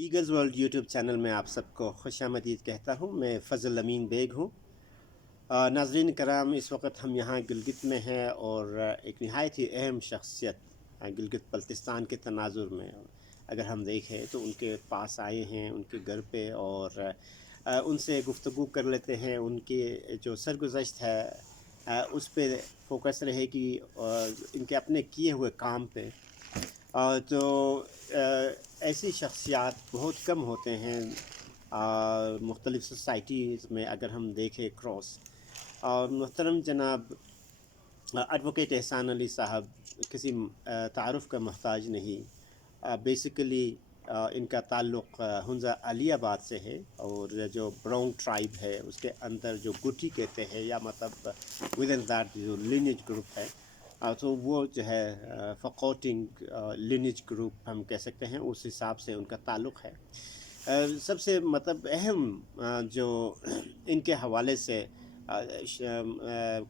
Eagles world YouTube channel میں آپ سب کو خوش آمدید کہتا ہوں۔ میں فضل امین بیگ ہوں۔ ناظرین کرام، اس وقت ہم یہاں گلگت میں ہیں اور ایک نہایت ہی اہم شخصیت گلگت بلتستان کے تناظر میں اگر ہم دیکھیں تو ان کے پاس آئے ہیں، ان کے گھر پہ، اور ان سے گفتگو کر لیتے ہیں۔ ان کے جو سرگزشت ہے اس پہ فوکس رہے گی، اور ان کے اپنے کیے ہوئے کام پہ۔ تو ایسی شخصیات بہت کم ہوتے ہیں مختلف سوسائٹیز میں اگر ہم دیکھیں کراس۔ اور محترم جناب ایڈوکیٹ احسان علی صاحب کسی تعارف کا محتاج نہیں۔ بیسیکلی ان کا تعلق ہنزہ علی آباد سے ہے، اور جو براؤن ٹرائب ہے اس کے اندر جو گٹھی کہتے ہیں، یا مطلب ود ان دیٹ جو لینیج گروپ ہے، تو وہ جو ہے فقوٹنگ لینیج گروپ ہم کہہ سکتے ہیں، اس حساب سے ان کا تعلق ہے۔ سب سے مطلب اہم جو ان کے حوالے سے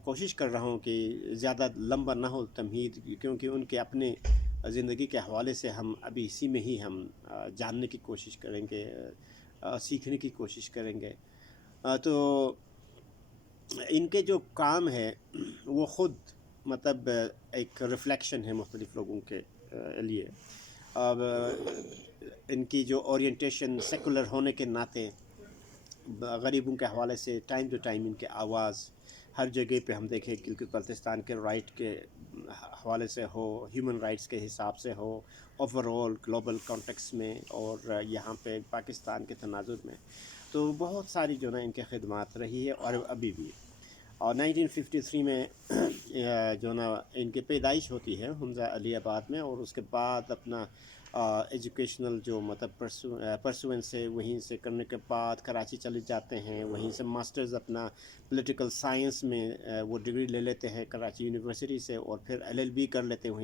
کوشش کر رہا ہوں کہ زیادہ لمبا نہ ہو تمہید، کیونکہ ان کے اپنے زندگی کے حوالے سے ہم ابھی اسی میں ہی ہم جاننے کی کوشش کریں گے، سیکھنے کی کوشش کریں گے۔ تو ان کے جو کام ہے وہ خود مطلب ایک ریفلیکشن ہے مختلف لوگوں کے لیے۔ اب ان کی جو اورینٹیشن سیکولر ہونے کے ناطے غریبوں کے حوالے سے ٹائم ٹو ٹائم ان کے آواز ہر جگہ پہ ہم دیکھیں، گلگت بلتستان کے رائٹ کے حوالے سے ہو، ہیومن رائٹس کے حساب سے ہو، اوور آل گلوبل کانٹیکس میں، اور یہاں پہ پاکستان کے تناظر میں، تو بہت ساری جو نا ان کے خدمات رہی ہے اور ابھی بھی۔ اور 1953 میں جو نا ان کی پیدائش ہوتی ہے ہنزہ علی آباد میں، اور اس کے بعد اپنا ایجوکیشنل جو مطلب پرسوینس ہے وہیں سے کرنے کے بعد کراچی چلے جاتے ہیں، وہیں سے ماسٹرز اپنا پولیٹیکل سائنس میں وہ ڈگری لے لیتے ہیں کراچی یونیورسٹی سے، اور پھر LLB کر لیتے ہیں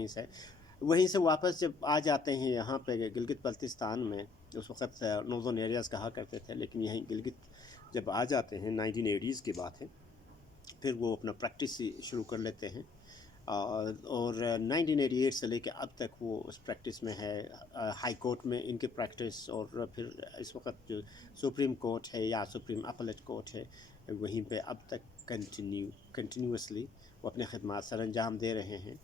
وہیں سے واپس جب آ جاتے ہیں یہاں پہ گلگت بلتستان میں۔ اس وقت نورزن ایریاز کہا کرتے تھے، لیکن یہیں گلگت جب آ جاتے ہیں 1980s کی بات ہے، پھر وہ اپنا پریکٹس شروع کر لیتے ہیں، اور 1988 سے لے کے اب تک وہ اس پریکٹس میں ہے۔ ہائی کورٹ میں ان کی پریکٹس، اور پھر اس وقت جو سپریم کورٹ ہے یا سپریم اپلیٹ کورٹ ہے وہیں پہ اب تک کنٹینیوسلی وہ اپنے خدمات سر انجام دے رہے ہیں۔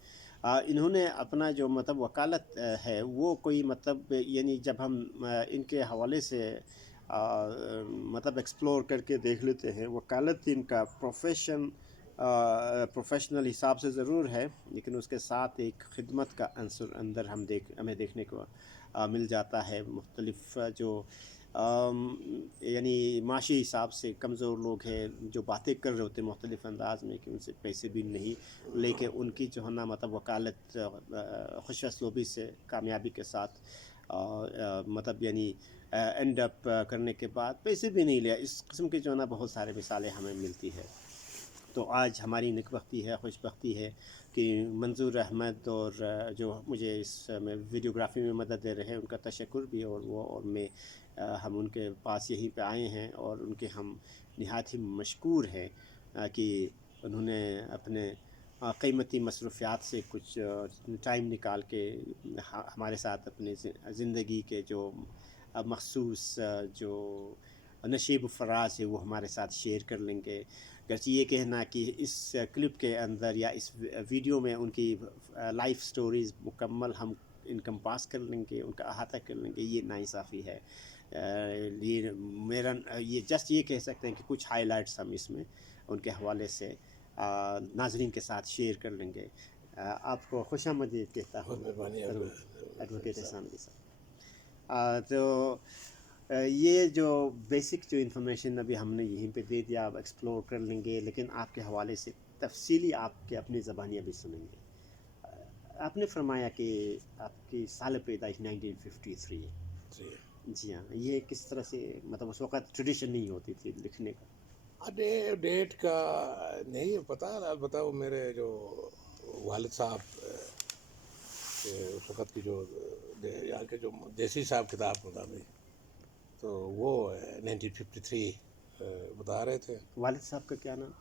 انہوں نے اپنا جو مطلب وکالت ہے وہ کوئی مطلب، یعنی جب ہم ان کے حوالے سے مطلب ایکسپلور کر کے دیکھ لیتے ہیں، وکالت ان کا پروفیشنل حساب سے ضرور ہے، لیکن اس کے ساتھ ایک خدمت کا عنصر اندر ہمیں دیکھنے کو مل جاتا ہے۔ مختلف جو یعنی معاشی حساب سے کمزور لوگ ہیں جو باتیں کر رہے ہوتے ہیں مختلف انداز میں، کہ ان سے پیسے بھی نہیں لے کے ان کی جو ہے نا مطلب وکالت خوش اسلوبی سے کامیابی کے ساتھ مطلب یعنی اینڈ اپ کرنے کے بعد پیسے بھی نہیں لیا، اس قسم کی جو ہے نا بہت سارے مثالیں ہمیں ملتی ہے۔ تو آج ہماری نیکبختی ہے، خوش بختی ہے کہ منظور احمد، اور جو مجھے اس میں ویڈیوگرافی میں مدد دے رہے ہیں، ان کا تشکر بھی، اور میں ہم ان کے پاس یہیں پہ آئے ہیں، اور ان کے ہم نہایت ہی مشکور ہیں کہ انہوں نے اپنے قیمتی مصروفیات سے کچھ ٹائم نکال کے ہمارے ساتھ اپنے زندگی کے جو مخصوص جو نشیب و فراز ہے وہ ہمارے ساتھ شیئر کر لیں گے۔ گرچہ یہ کہنا کہ اس کلپ کے اندر یا اس ویڈیو میں ان کی لائف سٹوریز مکمل ہم انکمپاس کر لیں گے، ان کا احاطہ کر لیں گے، یہ ناانصافی ہے۔ یہ جسٹ یہ کہہ سکتے ہیں کہ کچھ ہائی لائٹس ہم اس میں ان کے حوالے سے ناظرین کے ساتھ شیئر کر لیں گے۔ آپ کو خوش آمدید کہتا ہوں ایڈوکیٹ احسان علی صاحب۔ تو یہ جو بیسک جو انفارمیشن ابھی ہم نے یہیں پہ دے دیا، آپ ایکسپلور کر لیں گے، لیکن آپ کے حوالے سے تفصیلی آپ کے اپنی زبانی ابھی سنیں گے۔ آپ نے فرمایا کہ آپ کی سال پیدائش 1953 ہے۔ جی ہاں، یہ کس طرح سے مطلب اس وقت ٹریڈیشن نہیں ہوتی تھی لکھنے کا؟ ڈیٹ کا نہیں پتہ، البتہ وہ میرے جو والد صاحب اس وقت کی جو یہاں کے جو دیسی صاحب کتاب مطابق تو وہ 1953 بتا رہے تھے۔ والد صاحب کا کیا نام؟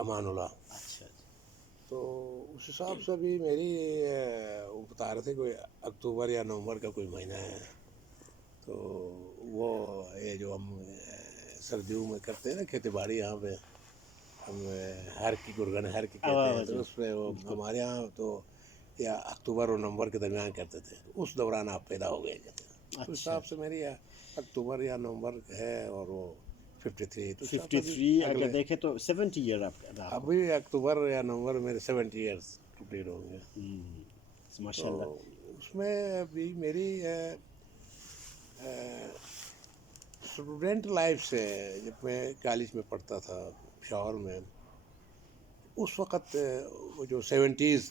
امان اللہ۔ اچھا جی۔ تو اس حساب سے بھی میری وہ بتا رہے تھے کوئی اکتوبر یا نومبر کا کوئی مہینہ ہے، تو وہ یہ جو ہم سردیوں میں کرتے ہیں نا کھیتی باڑی یہاں پہ ہم ہر کی گرگن ہر کی کہتے ہیں، تو اس میں وہ ہمارے یہاں تو یا اکتوبر اور نومبر کے درمیان کرتے تھے، اس دوران آپ پیدا ہو گئے کہتے ہیں، اس حساب سے میری اکتوبر یا نومبر ہے، اور وہ 53 تو 53 اگر دیکھیں تو 70 ایئر آپ کا ابھی اکتوبر یا نومبر میرے 70 ایئرس کمپلیٹ ہوں گے. ماشاء اللہ. تو اس میں بھی میری اسٹوڈنٹ لائف سے جب میں کالج میں پڑھتا تھا پشاور میں، اس وقت وہ جو 70s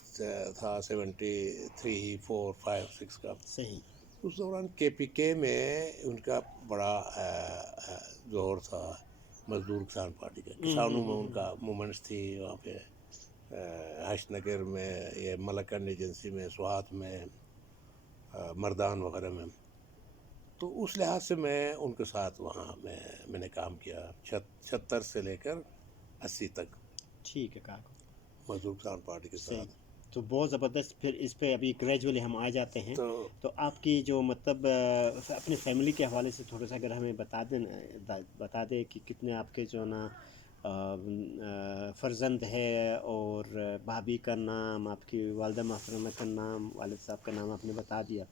تھا، 73 4 5 6 کا، صحیح. اس دوران کے پی کے میں ان کا بڑا زور تھا، مزدور کسان پارٹی کا، کسانوں میں ان کا مومنٹس تھی وہاں پہ، حشت نگر میں، یہ ملکنڈ ایجنسی میں، سوات میں، مردان وغیرہ میں. تو اس لحاظ سے میں ان کے ساتھ وہاں میں نے کام کیا 76 سے لے کر 80 تک، ٹھیک ہے کاکو. مزدور کسان پارٹی کے صحیح. ساتھ. تو بہت زبردست. پھر اس پہ ابھی گریجولی ہم آ جاتے ہیں. تو تو آپ کی جو مطلب اپنے فیملی کے حوالے سے تھوڑا سا اگر ہمیں بتا دیں کہ کتنے آپ کے جو نا فرزند ہے، اور بھابھی کا نام، آپ کی والدہ محترمہ کا نام، والد صاحب کا نام آپ نے بتا دیا،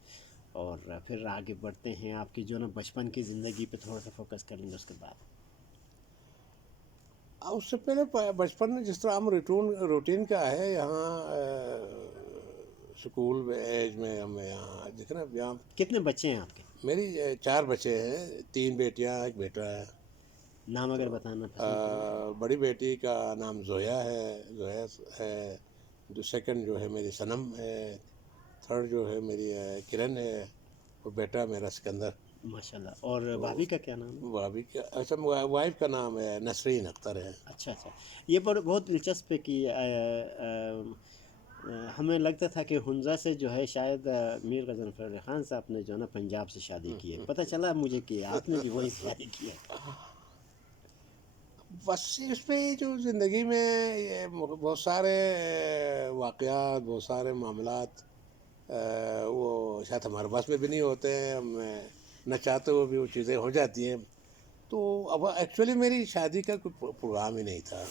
اور پھر آگے بڑھتے ہیں آپ کی جو نا بچپن کی زندگی پہ تھوڑا سا فوکس کر لیں گے اس کے بعد. اس سے پہلے بچپن میں جس طرح ہم روٹین کا ہے یہاں اسکول ایج میں، ہم یہاں دیکھیں نا یہاں کتنے بچے ہیں آپ کے؟ میری 4 بچے ہیں، 3 بیٹیاں 1 بیٹا ہے. نام اگر بتانا پسند. بڑی بیٹی کا نام زویا ہے، جو سیکنڈ جو ہے میری صنم ہے، تھرڈ جو ہے میری کرن ہے، اور بیٹا میرا سکندر. ماشاء اللہ. اور بھابھی کا کیا نام ہے؟ بھابھی کا اچھا وائف کا نام ہے نسرین اختر ہے. اچھا اچھا. یہ بہت دلچسپ ہے کہ ہمیں لگتا تھا کہ حنزہ سے جو ہے شاید میر غضنفر علی خان صاحب نے جو ہے نا پنجاب سے شادی کی ہے. پتہ چلا مجھے کہ آپ نے بھی وہی شادی کی ہے. بس اس پہ جو زندگی میں یہ بہت سارے واقعات، بہت سارے معاملات وہ شاید ہمارے پاس میں بھی نہیں ہوتے ہیں، ہم نہ چاہتے ہوئے بھی وہ چیزیں ہو جاتی ہیں. تو اب ایکچولی میری شادی کا کوئی پروگرام ہی نہیں تھا،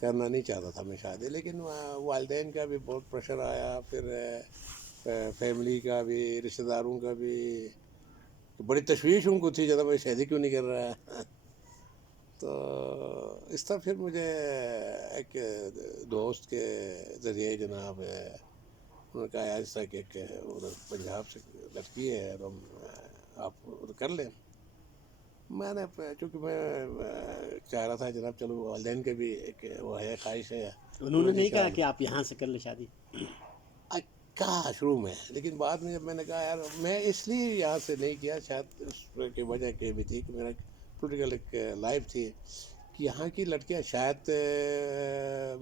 کرنا نہیں چاہتا تھا میں شادی، لیکن والدین کا بھی بہت پریشر آیا، پھر فیملی کا بھی، رشتہ داروں کا بھی بڑی تشویش ان کو تھی جب میں شادی کیوں نہیں کر رہا. تو اس طرح پھر مجھے ایک دوست کے ذریعے جناب انہوں نے کہا ایسا کہ ایک ادھر پنجاب سے لڑکی ہے، آپ کر لیں. میں نے چونکہ میں چاہ رہا تھا جناب چلو والدین کے بھی ایک وہ ہے خواہش ہے. انہوں نے نہیں کہا کہ آپ یہاں سے کر لیں شادی؟ کہا شروع میں، لیکن بعد میں جب میں نے کہا یار میں اس لیے یہاں سے نہیں کیا، شاید اس کی وجہ یہ بھی تھی کہ میرا پولیٹیکل ایک لائف تھی کہ یہاں کی لڑکیاں شاید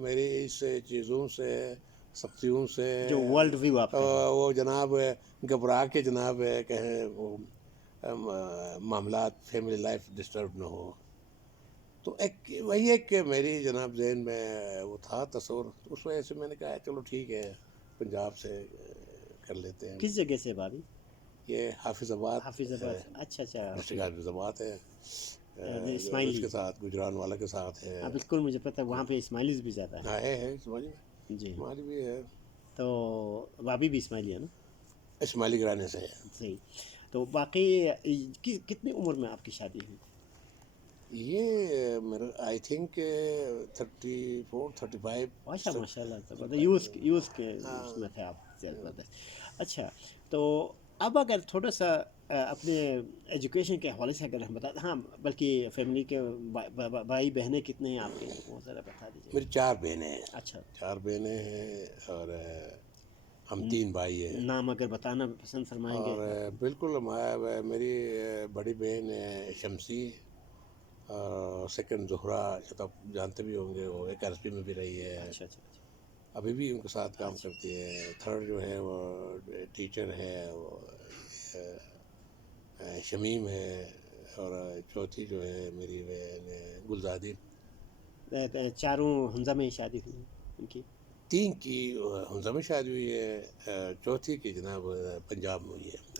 میری اس چیزوں سے، سختیوں سے، جو ورلڈ ویو آپ کا ہے، وہ جناب گھبرا کے جناب کہیں وہ معاملات فیملی لائف ڈسٹرب نہ ہو. تو وہی ایک میری جناب ذہن میں وہ تھا تصور. اس وجہ سے میں نے کہا چلو ٹھیک ہے پنجاب سے کر لیتے ہیں. کس جگہ سے بھابھی؟ یہ حافظ آباد حافظ آباد. اچھا اچھا. ڈسٹرکٹ حافظ آباد ہے، اسماعیلی اس کے ساتھ گجران والا کے ساتھ ہے. بالکل مجھے پتہ ہے وہاں پہ اسماعیلیز بھی زیادہ ہیں. ہے اسماعیلی میں، جی. ہماری بھی ہے. تو بھابھی بھی اسماعیلی ہے نا؟ اسماعیلی گرانے سے ہے. صحیح. تو باقی کتنی عمر میں آپ کی شادی ہوئی؟ یہ میرا آئی تھنک 34 35. ماشاء اللہ زبردست. یوز کے اس میں تھے آپ زبردست. اچھا. تو اب اگر تھوڑا سا اپنے ایجوکیشن کے حوالے سے اگر ہم بتا، ہاں بلکہ فیملی کے بھائی بہنیں کتنے ہیں آپ کے، وہ ذرا بتا دیجیے. میری 4 بہنیں ہیں. اچھا. 4 بہنیں ہیں اور ہم 3 بھائی ہیں. نام اگر بتانا پسند فرمائیں گے؟ اور بالکل میری بڑی بہن ہے شمسی، سیکنڈ زہرا، شاید آپ جانتے بھی ہوں گے، وہ ایک عربی میں بھی رہی ہے. اچھا اچھا. ابھی بھی ان کے ساتھ کام کرتی ہے. تھرڈ جو ہے وہ ٹیچر ہے، وہ شمیم ہے. اور چوتھی جو ہے میری بہن گلزادی. چاروں حنزہ میں ہی شادی ہوئی ان کی؟ 3 کی حنزہ میں شادی ہوئی ہے، چوتھی کی جناب پنجاب میں ہوئی ہے.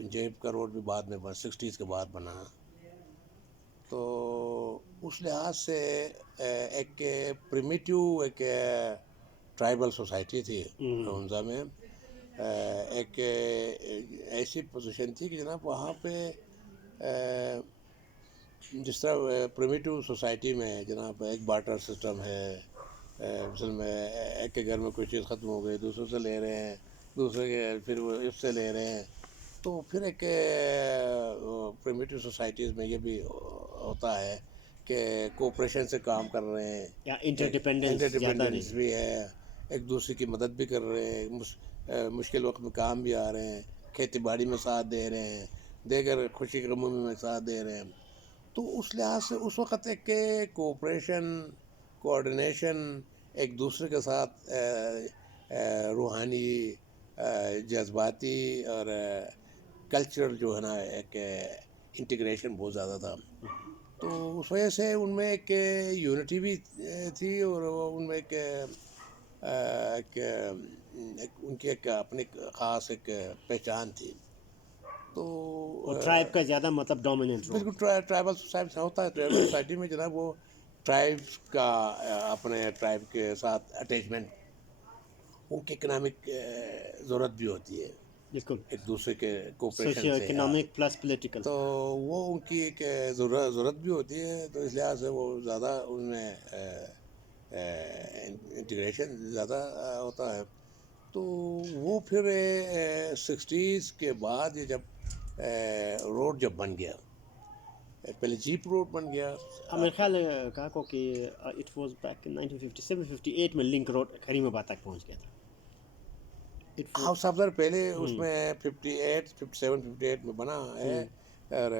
پنجاب کا روڈ بھی بعد میں بنا، 60s کے بعد بنا. تو اس لحاظ سے ایک پریمیٹیو ایک ٹرائبل سوسائٹی تھی ہنزا میں. ایک ایسی پوزیشن تھی کہ جناب وہاں پہ جس طرح پریمیٹیو سوسائٹی میں جناب ایک بارٹر سسٹم ہے. مثل میں ایک کے گھر میں کوئی چیز ختم ہو گئی دوسرے سے لے رہے ہیں، دوسرے کے پھر وہ اس سے لے رہے ہیں. تو پھر ایک پریمیٹیو سوسائٹیز میں یہ بھی ہوتا ہے کہ کوپریشن سے کام کر رہے ہیں، یا انٹرڈیپینڈنس بھی ہے، ایک دوسرے کی مدد بھی کر رہے ہیں، مشکل وقت میں کام بھی آ رہے ہیں، کھیتی باڑی میں ساتھ دے رہے ہیں، دیگر خوشی غموں میں ساتھ دے رہے ہیں. تو اس لحاظ سے اس وقت ایک کوپریشن، کوآرڈینیشن، ایک دوسرے کے ساتھ روحانی، جذباتی اور کلچرل جو ہے نا ایک انٹیگریشن بہت زیادہ تھا. تو اس وجہ سے ان میں ایک یونٹی بھی تھی اور ان میں ایک ان کی ایک اپنی خاص ایک پہچان تھی. تو ٹرائب کا زیادہ مطلب ڈومیننٹ رول. بالکل ٹرائبل سوسائٹی ہوتا ہے. ٹرائبل سوسائٹی میں جناب وہ ٹرائبس کا اپنے ٹرائب کے ساتھ اٹیچمنٹ، ان کی اکنامک ضرورت بھی ہوتی ہے بالکل، ایک دوسرے کے کوپریشن سوشیو سے. Economic plus political. تو وہ ان کی ایک ضرورت بھی ہوتی ہے. تو اس لحاظ سے وہ زیادہ ان میں انٹیگریشن زیادہ ہوتا ہے. تو وہ پھر 60s کے بعد یہ جب روڈ جب بن گیا، پہلے جیپ روڈ بن گیا. میرے خیال ہے کہا کہ اٹ واز بیک ان 1957-58 میں لنک روڈ کریم آباد تک پہنچ گیا تھا. ہاؤس افزر پہلے اس میں 57-58 میں بنا ہے. اور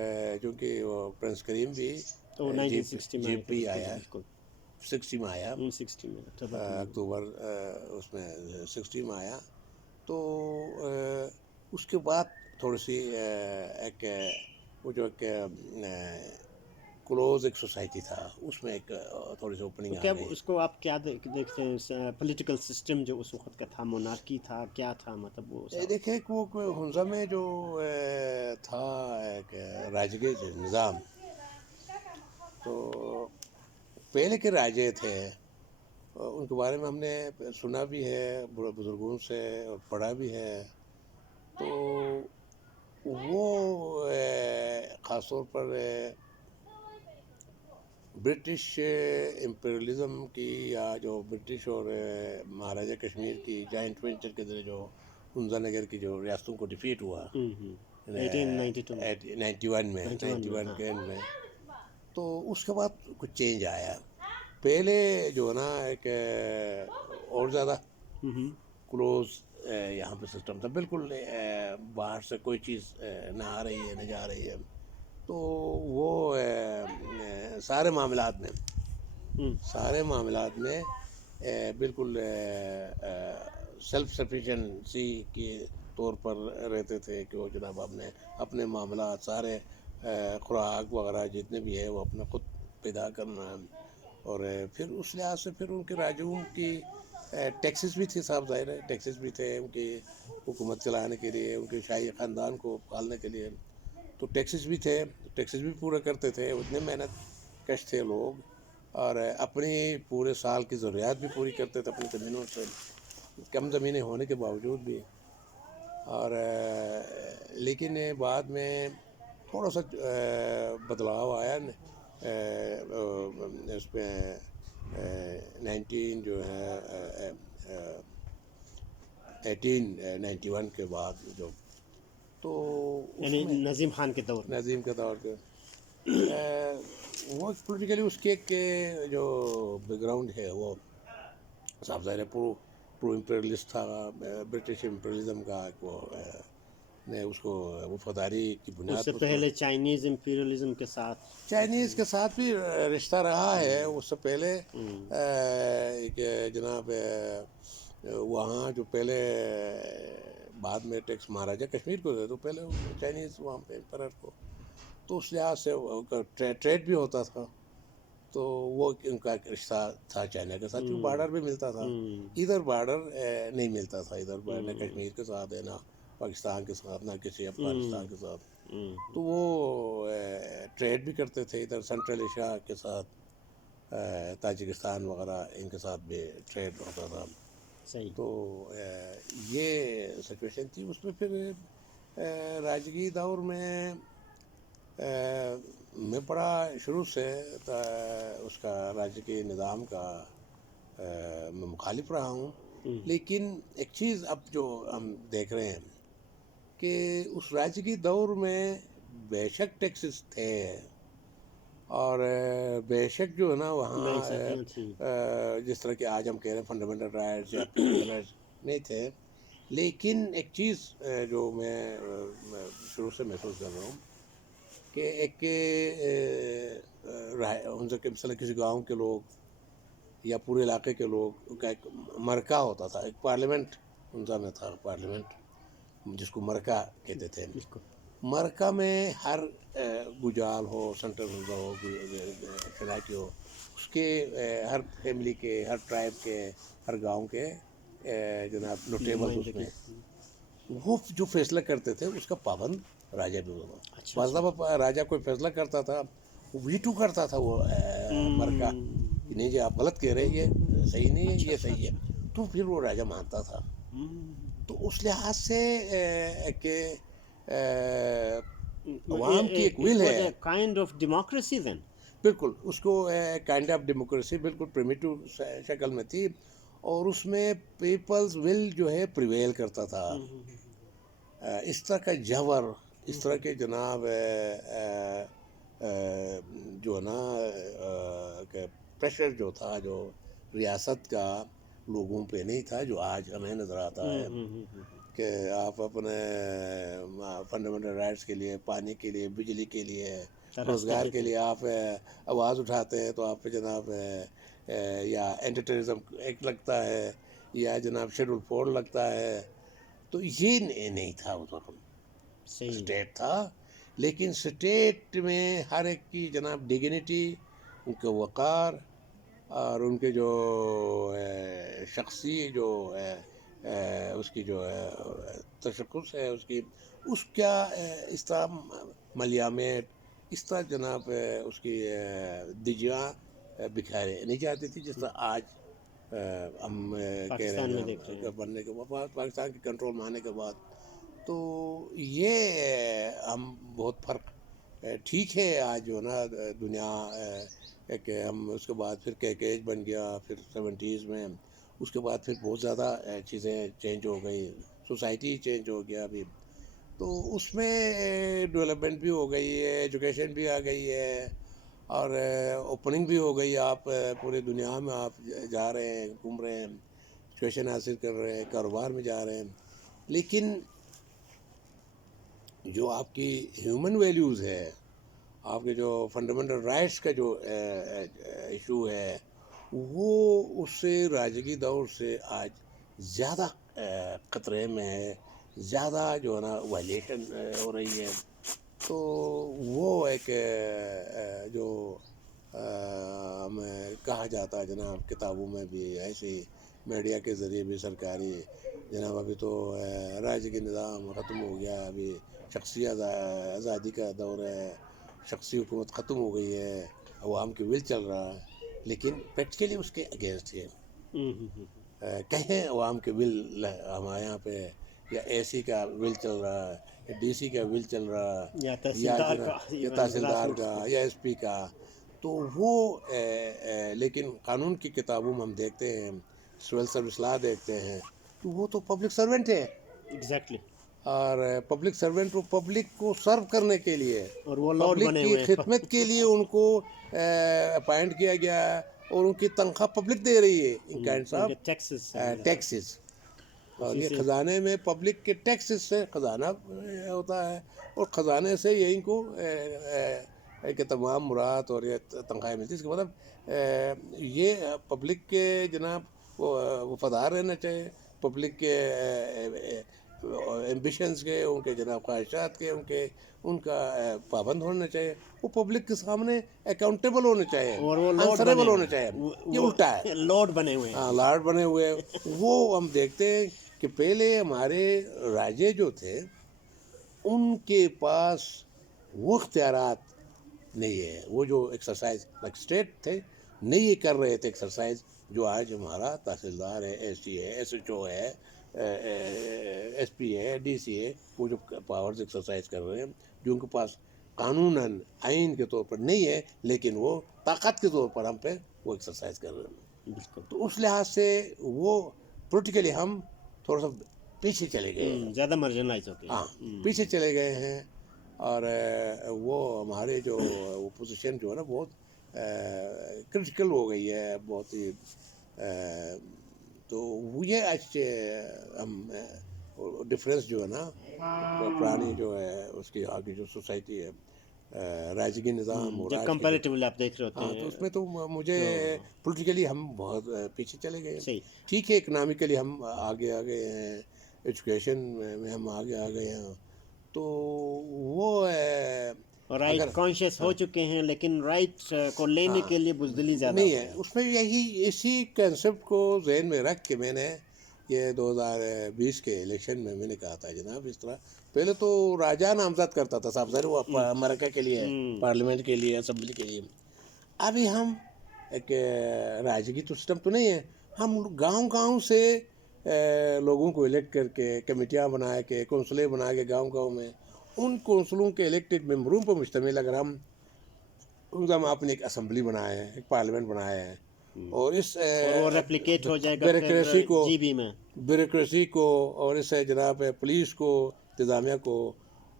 چونکہ وہ پرنس کریم بھی جیپ بھی آیا، 60 میں آیا، 60 میں اکتوبر اس میں 60 میں آیا. تو اس کے بعد تھوڑی سی ایک وہ جو ایک کلوز ایک سوسائٹی تھا اس میں ایک تھوڑی سی اوپننگ آ گئی. اس کو آپ کیا دیکھتے ہیں؟ پولیٹیکل سسٹم جو اس وقت کا تھا، مونارکی تھا، کیا تھا مطلب وہ؟ دیکھیں کہ وہ ہنزا میں جو تھا ایک راجگی نظام، تو پہلے کے راجے تھے ان کے بارے میں ہم نے سنا بھی ہے بزرگوں سے اور پڑھا بھی ہے. تو وہ خاص طور پر برٹش امپیریلزم کی، یا جو برٹش اور مہاراجہ کشمیر کی جوائنٹ وینچر کے ذریعے جو ہنزا نگر کی جو ریاستوں کو ڈیفیٹ ہوا 1891 کے اینڈ میں. تو اس کے بعد کچھ چینج آیا. پہلے جو ہے نا ایک اور زیادہ کلوز یہاں پہ سسٹم تھا، بالکل باہر سے کوئی چیز نہ آ رہی ہے نہ جا رہی ہے. تو وہ سارے معاملات میں بالکل سیلف سفیشینسی کے طور پر رہتے تھے کہ وہ جناب اپنے معاملات سارے خوراک وغیرہ جتنے بھی ہے وہ اپنا خود پیدا کرنا. اور پھر اس لحاظ سے پھر ان کے راجوں کی ٹیکسز بھی تھی، صاحب ظاہر ہے ٹیکسز بھی تھے ان کی حکومت چلانے کے لیے، ان کے شاہی خاندان کو پالنے کے لیے. تو ٹیکسز بھی تھے، ٹیکسز بھی پورے کرتے تھے. اتنے محنت کش تھے لوگ، اور اپنی پورے سال کی ضروریات بھی پوری کرتے تھے اپنی زمینوں سے، کم زمینیں ہونے کے باوجود بھی. اور لیکن بعد میں تھوڑا سا بدلاؤ آیا اس میں 1891 کے بعد جو. تو یعنی نظیم خان کے دور کے وہ پولیٹیکلی اس کے ایک جو بیک گراؤنڈ ہے وہ صاحب ظاہر پرو امپیریلسٹ تھا، برٹش امپیریلزم کا وہ نے اس کو وفاداری کی بنیاد. اس سے پہلے چائنیز امپیریلزم کے ساتھ بھی رشتہ رہا ہے. اس سے پہلے جناب وہاں جو پہلے بعد میں ٹیکس مہاراجہ کشمیر کو دے تو پہلے چائنیز وہاں پہ امپرر کو. تو اس لحاظ سے ٹریڈ بھی ہوتا تھا. تو وہ ان کا ایک رشتہ تھا چائنا کے ساتھ، کیونکہ بارڈر بھی ملتا تھا. ادھر بارڈر نہیں ملتا تھا، ادھر نہ کشمیر کے ساتھ ہے نہ پاکستان کے ساتھ نہ کسی افغانستان کے ساتھ. تو وہ ٹریڈ بھی کرتے تھے ادھر سینٹرل ایشیا کے ساتھ، تاجکستان وغیرہ ان کے ساتھ بھی ٹریڈ ہوتا تھا. صحیح. تو یہ سچویشن تھی. اس میں پھر راجگی دور میں میں بڑا شروع سے اس کا راجگی نظام کا میں مخالف رہا ہوں. لیکن ایک چیز اب جو ہم دیکھ رہے ہیں کہ اس راجگی دور میں بے شک ٹیکسز تھے اور بے شک جو ہے نا وہاں جس طرح کہ آج ہم کہہ رہے ہیں فنڈامنٹل رائٹس یا نہیں تھے. لیکن ایک چیز جو میں شروع سے محسوس کر رہا ہوں کہ ایک ان سے مثلا کسی گاؤں کے لوگ یا پورے علاقے کے لوگ کا ایک مرکہ ہوتا تھا، ایک پارلیمنٹ ان میں تھا، پارلیمنٹ جس کو مرکہ کہتے تھے. مرکہ میں ہر گجال ہو، سنٹرل ہو، شناکی ہو، اس کے ہر فیملی کے، ہر ٹرائب کے، ہر گاؤں کے جناب نوٹیبل اس میں وہ جو فیصلہ کرتے تھے اس کا پابند راجہ بھی ہوتا. بعض دفعہ راجہ کوئی فیصلہ کرتا تھا وہ ویٹو کرتا تھا وہ مرکہ، نہیں جی آپ غلط کہہ رہے ہیں، یہ صحیح نہیں ہے، یہ صحیح ہے. تو پھر وہ راجہ مانتا تھا. تو اس لحاظ سے کہ عوام کی ایک ول ہے، کائنڈ آف ڈیموکریسی دین. بالکل اس کو کائنڈ آف ڈیموکریسی بالکل پریمیٹو شکل میں تھی، اور اس میں پیپلز ول جو ہے پریویل کرتا تھا. اس طرح کا جور، اس طرح کے جناب جو ہے نا کہ پریشر جو تھا جو ریاست کا لوگوں پہ نہیں تھا جو آج ہمیں نظر آتا ہے کہ آپ اپنے فنڈامنٹل رائٹس کے لیے، پانی کے لیے، بجلی کے لیے، روزگار کے لیے آپ آواز اٹھاتے ہیں تو آپ پہ جناب یا اینٹی ٹیررزم ایکٹ لگتا ہے یا جناب شیڈول 4 لگتا ہے. تو یہ نہیں تھا اس وقت. اسٹیٹ تھا، لیکن اسٹیٹ میں ہر ایک کی جناب ڈگنیٹی، ان کے وقار اور ان کے جو شخصی جو اس کی جو تشخص ہے اس کا اس طرح ملیامت، اس طرح جناب اس کی دجیاں بکھارے نہیں جاتی تھی جس طرح آج ہم کہہ رہے ہیں بننے کے بعد، پاکستان کے کنٹرول میں آنے کے بعد. تو یہ ہم بہت فرق ٹھیک ہے آج جو نا دنیا کہ ہم اس کے بعد پھر کیکیج بن گیا، پھر 70s میں اس کے بعد پھر بہت زیادہ چیزیں چینج ہو گئی، سوسائٹی چینج ہو گیا ابھی. تو اس میں ڈیولپمنٹ بھی ہو گئی ہے، ایجوکیشن بھی آ گئی ہے اور اوپننگ بھی ہو گئی. آپ پورے دنیا میں آپ جا رہے ہیں، گھوم رہے ہیں، ایجوکیشن حاصل کر رہے ہیں، کاروبار میں جا رہے ہیں. لیکن جو آپ کی ہیومن ویلیوز ہے، آپ کے جو فنڈامنٹل رائٹس کا جو ایشو ہے، وہ اس سے راجگی دور سے آج زیادہ خطرے میں ہے، زیادہ جو ہے نا وائلیشن ہو رہی ہے. تو وہ ایک جو ہمیں کہا جاتا ہے جناب کتابوں میں بھی، ایسی میڈیا کے ذریعے بھی سرکاری جناب ابھی تو راجگی نظام ختم ہو گیا، ابھی شخصی آزادی کا دور ہے، شخصی حکومت ختم ہو گئی ہے، عوام کی ول چل رہا ہے. لیکن پریکٹیکلی اس کے اگینسٹ ہے. کہیں عوام کے ول ہمارے یہاں پہ یا اے سی کا ول چل رہا ہے، یا ڈی سی کا ول چل رہا ہے، یا تحصیلدار کا یا ایس پی کا. تو وہ لیکن قانون کی کتابوں میں ہم دیکھتے ہیں، سول سروس لا دیکھتے ہیں، تو وہ تو پبلک سرونٹ ہے. ایگزیکٹلی. اور پبلک سرونٹ کو پبلک کو سرو کرنے کے لیے، اور وہ پبلک کی خدمت کے لیے ان کو اپائنٹ کیا گیا ہے، اور ان کی تنخواہ پبلک دے رہی ہے ان کائنڈس آف ٹیکسز. اور یہ خزانے میں پبلک کے ٹیکسز سے خزانہ ہوتا ہے، اور خزانے سے یہ ان کو کہ تمام مراد اور یہ تنخواہیں ملتی. اس کا مطلب یہ پبلک کے جناب وفادار رہنا چاہیے، پبلک کے ایمبیشنز کے، ان کے جناب خواہشات کے، ان کا پابند ہونا چاہیے. وہ پبلک کے سامنے اکاؤنٹیبل ہونے چاہیے، آنسریبل ہونے چاہیے. یہ الٹا ہے، لارڈ بنے ہوئے ہیں. ہاں، لارڈ بنے ہوئے. وہ ہم دیکھتے ہیں کہ پہلے ہمارے راجے جو تھے ان کے پاس وہ اختیارات نہیں ہے، وہ جو ایکسرسائز لائک اسٹیٹ تھے نہیں یہ کر رہے تھے ایکسرسائز جو آج ہمارا تحصیلدار ہے، ایس ڈی ہے، ایس ایچ او ہے، ایس پی ہے، ڈی سی ہے، وہ جو پاورز ایکسرسائز کر رہے ہیں، جو ان کے پاس قانوناً آئین کے طور پر نہیں ہے لیکن وہ طاقت کے طور پر ہم پہ وہ ایکسرسائز کر رہے ہیں. بالکل تو اس لحاظ سے وہ پولیٹیکلی ہم تھوڑا سا پیچھے چلے گئے ہیں. زیادہ مارجنلائز ہوتے ہیں. ہاں پیچھے چلے گئے ہیں، اور وہ ہمارے جو پوزیشن جو ہے نا بہت کرٹیکل ہو گئی ہے، بہت ہی تو وہ یہ آج ہم ڈفرینس جو ہے نا پرانی جو ہے اس کی آگے جو سوسائٹی ہے راجگی نظام اور جو آج کے کمپیریٹیولی آپ دیکھ رہے ہوتے ہاں، ہیں. تو اس میں تو مجھے پولیٹیکلی ہم بہت پیچھے چلے گئے ہیں. صحیح. ٹھیک ہے اکنامکلی ہم آگے آ گئے ہیں، ایجوکیشن میں ہم آگے آ گئے ہیں، تو وہ رائٹ کانشیس ہو چکے ہیں لیکن رائٹ کو لینے کے لیے بزدلی زیادہ نہیں ہو ہے. گئی. اس میں یہی اسی کنسیپٹ کو ذہن میں رکھ کے میں نے یہ 2020 کے الیکشن میں نے کہا تھا جناب اس طرح پہلے تو راجہ نامزد کرتا تھا صاحب ظاہر وہ امریکہ کے لیے، پارلیمنٹ کے لیے، اسمبلی کے لیے. ابھی ہم ایک راجگی تو سسٹم تو نہیں ہے، ہم گاؤں گاؤں سے لوگوں کو الیکٹ کر کے کمیٹیاں بنا کے کونسلیں بنا کے گاؤں گاؤں میں ان کونسلوں کے الیکٹڈ ممبروں پر مشتمل اگر ہم اپنی ایک اسمبلی بنائے ہیں، ایک پارلیمنٹ بنائے ہیں، اور اس اور وہ ریپلیکیٹ ہو جائے گا بیوروکریسی کو جی بی میں بیوروکریسی کو اور اس جناب پولیس کو انتظامیہ کو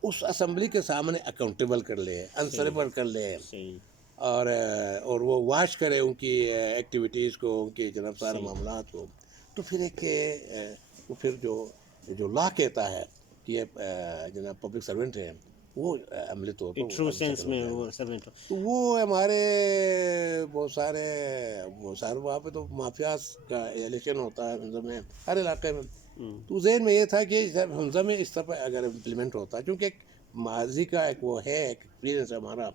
اس اسمبلی کے سامنے اکاؤنٹیبل کر لے، انسریبل کر لے، صحیح. اور وہ واچ کرے ان کی ایکٹیویٹیز کو، ان کے جناب سارے معاملات کو، تو پھر ایک وہ پھر جو لا کہتا ہے کہ یہ جناب پبلک سرونٹ ہے وہ عملی طور پر ٹرو سینس میں وہ سرونٹ ہو. تو وہ ہمارے بہت سارے وہاں پہ تو مافیاز کا الیکشن ہوتا ہے حمزہ میں، ہر علاقے میں. تو ذہن میں یہ تھا کہ حمزہ میں اس طرح اگر امپلیمنٹ ہوتا ہے کیونکہ ایک ماضی کا ایک وہ ہے ایک ایکسپیرینس ہے ہمارا،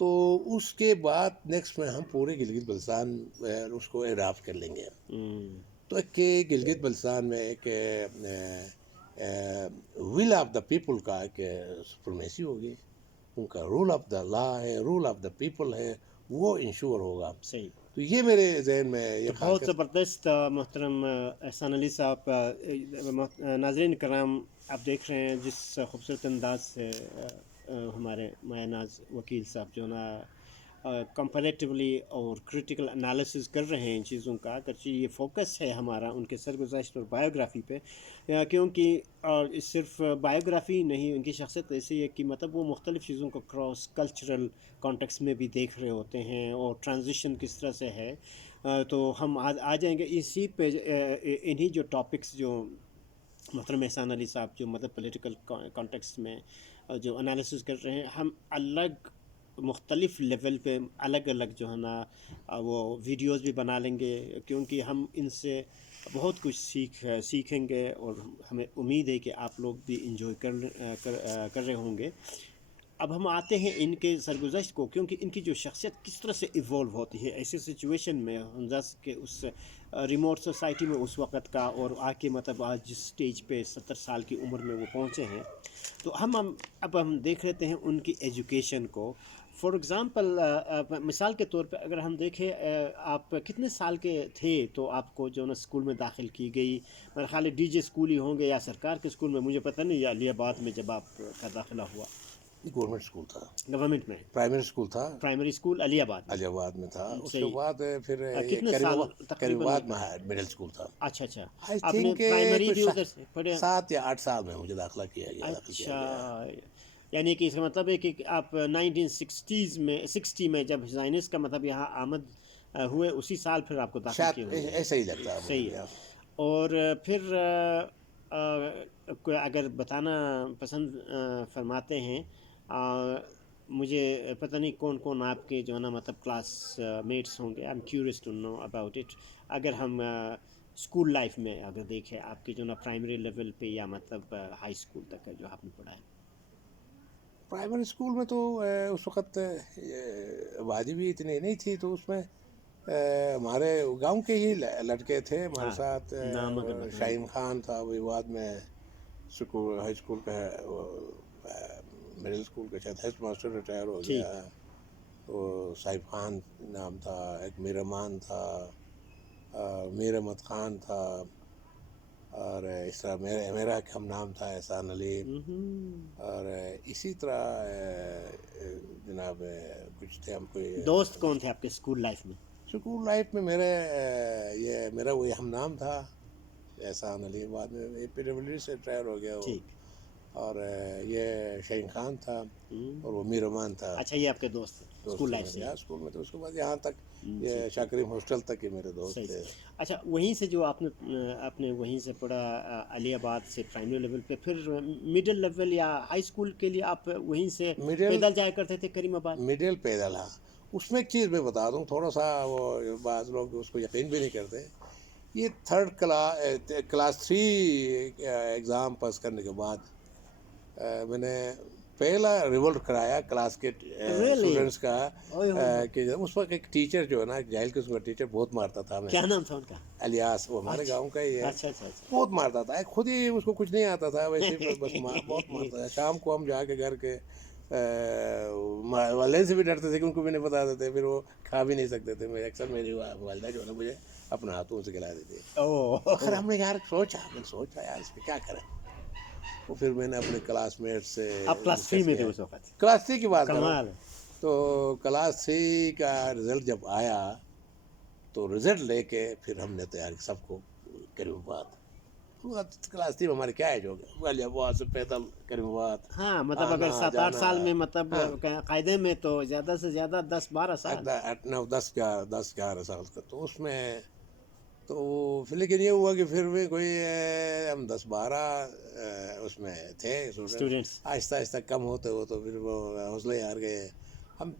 تو اس کے بعد نیکسٹ میں ہم پورے گلگت بلتستان اس کو اڈاپٹ کر لیں گے. تو ایک گلگت بلتستان میں ایک ول آف دا پیپل کا ایک سپرمیسی ہوگی، ان کا رول آف دا لا ہے، رول آف دا پیپل ہے، وہ انشور ہوگا. صحیح. تو یہ میرے ذہن میں یہ بہت زبردست محترم احسان علی صاحب. ناظرین کرام آپ دیکھ رہے ہیں جس خوبصورت انداز سے ہمارے مایہ ناز وکیل صاحب جو نا کمپیریٹیولی اور کرٹیکل انالیسز کر رہے ہیں ان چیزوں کا، اگرچہ یہ فوکس ہے ہمارا ان کے سرگزشت اور بایوگرافی پہ، کیونکہ صرف بایوگرافی نہیں، ان کی شخصیت ایسی ہے کہ مطلب وہ مختلف چیزوں کو کراس کلچرل کانٹیکس میں بھی دیکھ رہے ہوتے ہیں اور ٹرانزیشن کس طرح سے ہے. تو ہم آ جائیں گے اسی پہ، انہی جو ٹاپکس جو محترم احسان علی صاحب جو مطلب پولیٹیکل کانٹیکس میں جو انالیسز کر رہے ہیں، ہم الگ مختلف لیول پہ الگ الگ جو ہے نا وہ ویڈیوز بھی بنا لیں گے، کیونکہ ہم ان سے بہت کچھ سیکھیں گے اور ہمیں امید ہے کہ آپ لوگ بھی انجوائے کر رہے ہوں گے. اب ہم آتے ہیں ان کے سرگزشت کو، کیونکہ ان کی جو شخصیت کس طرح سے ایوالو ہوتی ہے ایسی سچویشن میں، حمزہ کے اس ریموٹ سوسائٹی میں اس وقت کا، اور آ کے مطلب آج جس سٹیج پہ 70 سال کی عمر میں وہ پہنچے ہیں. تو اب ہم دیکھ لیتے ہیں ان کی ایجوکیشن کو. فار ایگزامپل مثال کے طور پہ اگر ہم دیکھیں، آپ کتنے سال کے تھے تو آپ کو جو نا اسکول میں داخل کی گئی؟ میرا خیال ہے ڈی جے اسکول ہی ہوں گے یا سرکار کے اسکول میں، مجھے پتہ نہیں، یا علی آباد میں جب آپ کا داخلہ ہوا؟ گورنمنٹ اسکول تھا، گورنمنٹ میں پرائمری اسکول تھا، پرائمری اسکول علی آباد میں. علی آباد میں تھا. اس کے صحیح. بعد پھر کتنے سال تقریباً؟ کریم آباد میں مڈل اسکول تھا. اچھا اچھا. آئی آپ نے تھنک پرائمری بھی ادھر سے پڑھے؟ 7 یا 8 سال میں مجھے داخلہ کیا گیا. اچھا، یعنی کہ اس کا مطلب ہے کہ آپ 1960 میں جب زائنس کا مطلب یہاں آمد ہوئے اسی سال پھر آپ کو داخل کیے شاید ہوئے. ایسا ہی لگتا ہے. صحیح ہے. اور پھر اگر بتانا پسند فرماتے ہیں، مجھے پتہ نہیں کون کون آپ کے جو ہے نا مطلب کلاس میٹس ہوں گے. I am curious to know about it. اگر ہم اسکول لائف میں اگر دیکھیں آپ کی جو نا پرائمری لیول پہ یا مطلب ہائی اسکول تک کا جو آپ نے پڑھا ہے. پرائمری اسکول میں تو اس وقت آبادی بھی اتنی نہیں تھی، تو اس میں ہمارے گاؤں کے ہی لڑکے تھے ہمارے ہاں، ساتھ. نام اگر بتائیں. شاہین خان تھا، وہ بعد میں اسکول ہائی اسکول کا مڈل اسکول کا شاید ہیڈ ماسٹر ریٹائر ہو ٹھیک. گیا. وہ صاحب خان نام تھا، ایک میر امان تھا، میر احمد خان تھا، اور اس طرح میرا ہم نام تھا احسان علی. اور اسی طرح جناب کچھ تھے ہم کو. دوست کون تھے آپ کے اسکول لائف میں؟ اسکول لائف میں میرا وہی ہم نام تھا احسان علی، بعد میں اے پی ڈبلیو سے ریٹائر ہو گیا وہ. ٹھیک. اور یہ شاہین خان تھا، اور وہ میر امان تھا. اچھا، یہ آپ کے دوست ہیں اسکول لائف سے؟ اسکول میں تو اس کے بعد یہاں تک یہ شاکریم ہاسٹل تک ہی میرے دوست تھے. اچھا، وہیں سے جو آپ نے وہیں سے پڑھا علی آباد سے پرائمری لیول پہ، پھر مڈل لیول یا ہائی اسکول کے لیے آپ وہیں سے پیدل جایا کرتے تھے کریم آباد؟ مڈل پیدل. ہاں، اس میں ایک چیز میں بتا دوں، تھوڑا سا وہ بعض لوگ اس کو یقین بھی نہیں کرتے. یہ کلاس 3 ایگزام پاس کرنے کے بعد میں نے پہلا ریولٹ کرایا کلاس کے اسٹوڈنٹس کا. کہ اس وقت ایک ٹیچر جو ہے نا، جاہل قسم کا ٹیچر، بہت مارتا تھا ہمیں. کیا نام تھا ان کا؟ الیاس، وہ ہمارے گاؤں کا ہی ہے. اچھا اچھا اچھا. بہت مارتا تھا، خود ہی اس کو کچھ نہیں آتا تھا، ویسے بس بہت مارتا تھا. شام کو ہم جا کے گھر کے والدین سے بھی ڈرتے تھے کہ ان کو بھی نہیں بتا دیتے، پھر وہ کھا بھی نہیں سکتے تھے. میں اکثر میری والدہ جو ہے نا مجھے اپنے ہاتھوں سے کھلا دیتی. آخر ہم نے یار سوچا یار اس پہ کیا کریں. وہ پھر میں نے اپنے کلاس میٹ سے. آپ کلاس 3 میں تھے اس وقت؟ کلاس 3 کی بات کر رہا کمال. ہوں. تو کلاس 3 کا رزلٹ جب آیا تو رزلٹ لے کے پھر ہم نے تیار سب کو کریم آباد. کلاس 3 میں ہمارے کیا ایج ہو گیا، علی آباد سے پیدل کریم آباد. ہاں، مطلب اگر 7-8 سال میں، مطلب قاعدے میں تو زیادہ سے زیادہ 10-12 سال. 10-11 سال کا. تو اس میں تو لیکن یہ ہوا کہ پھر بھی کوئی ہم 10-12 اس میں تھے اسٹوڈنٹس. آہستہ آہستہ کم ہوتے تو پھر وہ حوصلے ہار گئے. ہم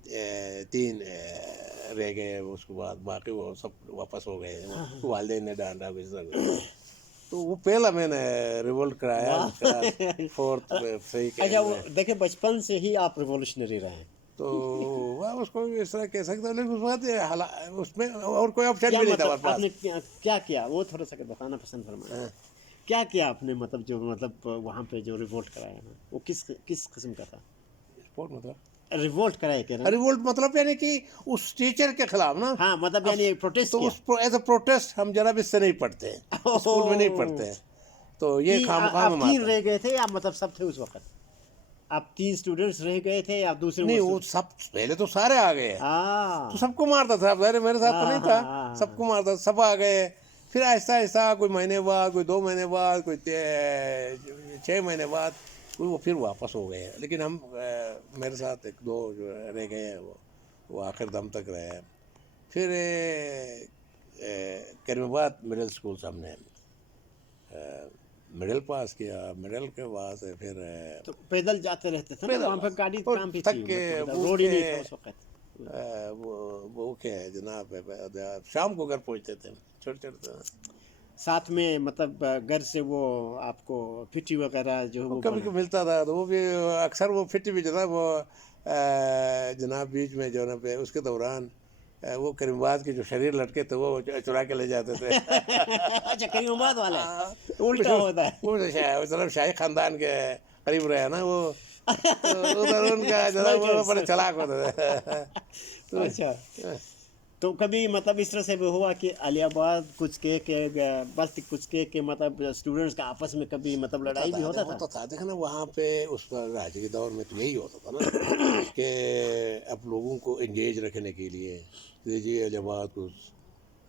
3 رہ گئے. اس کے بعد باقی وہ سب واپس ہو گئے. والدین نے ڈانٹا بھی. تو وہ پہلا میں نے ریولٹ کرایا 4th میں. اچھا، وہ دیکھیں بچپن سے ہی آپ ریولیوشنری رہے ہیں. تو اس کو اس طرح کہہ سکتا ہوں، لیکن اس وقت اس میں اور کوئی آپشن بھی نہیں تھا ہمارے پاس. آپ نے کیا کیا وہ تھوڑا سا بتانا پسند فرمائیں. کیا کیا آپ نے مطلب وہاں پہ جو ریوولٹ کرایا نا، وہ کس قسم کا تھا؟ مطلب ریوولٹ کرایا کیا؟ ریولٹ مطلب یعنی کہ اس ٹیچر کے خلاف نا. ہاں، مطلب یعنی پروٹیسٹ کیا. تو ایز اے پروٹیسٹ ہم جناب اس سے نہیں پڑھتے، اسکول میں نہیں پڑھتے. تو یہ خام آپ 3 رہ گئے تھے یا مطلب سب تھے اس وقت؟ آپ 3 اسٹوڈنٹس رہ گئے تھے یا دوسرے؟ نہیں، وہ سب پہلے تو سارے آ گئے. تو سب کو مارتا تھا. میرے ساتھ تو نہیں تھا، سب کو مارتا. سب آ گئے. پھر آہستہ آہستہ کوئی مہینے بعد، کوئی 2 مہینے بعد، کوئی 6 مہینے بعد وہ پھر واپس ہو گئے. لیکن ہم میرے ساتھ 1-2 جو رہ گئے ہیں وہ آخر دم تک رہے. پھر کریم آباد مڈل اسکول سے ہم نے مڈل پاس کیا. مڈل کے بعد سے پھر تو پیدل جاتے رہتے تھے وہاں پہ؟ گاڑی کام بھی تھی، روڈ ہی نہیں تھا اس وقت. وہ کیا ہے جناب، شام کو گھر پہنچتے تھے چھوٹے. ساتھ میں مطلب گھر سے وہ آپ کو پھٹی وغیرہ جو کبھی کبھی ملتا تھا. تو وہ بھی اکثر وہ پھٹی بھی جو نا وہ جناب بیچ میں جو نا اس کے دوران وہ کریم آباد کے جو شریر لڑکے تھے وہ چرا کے لے جاتے تھے. اچھا، کریم آباد والا الٹا ہوتا ہے. وہ طرف شاہی خاندان کے قریب رہے نا وہ، ادھر ان کا جو وہ بڑے چلاک ہوتے تھے. اچھا، تو کبھی مطلب اس طرح سے بھی ہوا کہ علی آباد کچھ کچھ کے مطلب اسٹوڈنٹس کا آپس میں کبھی مطلب لڑائی بھی ہوتا تھا؟ دیکھنا وہاں پہ اس پر راج کے دور میں تو یہی ہوتا تھا نا کہ اب لوگوں کو انگیج رکھنے کے لیے یہ علی آباد کچھ،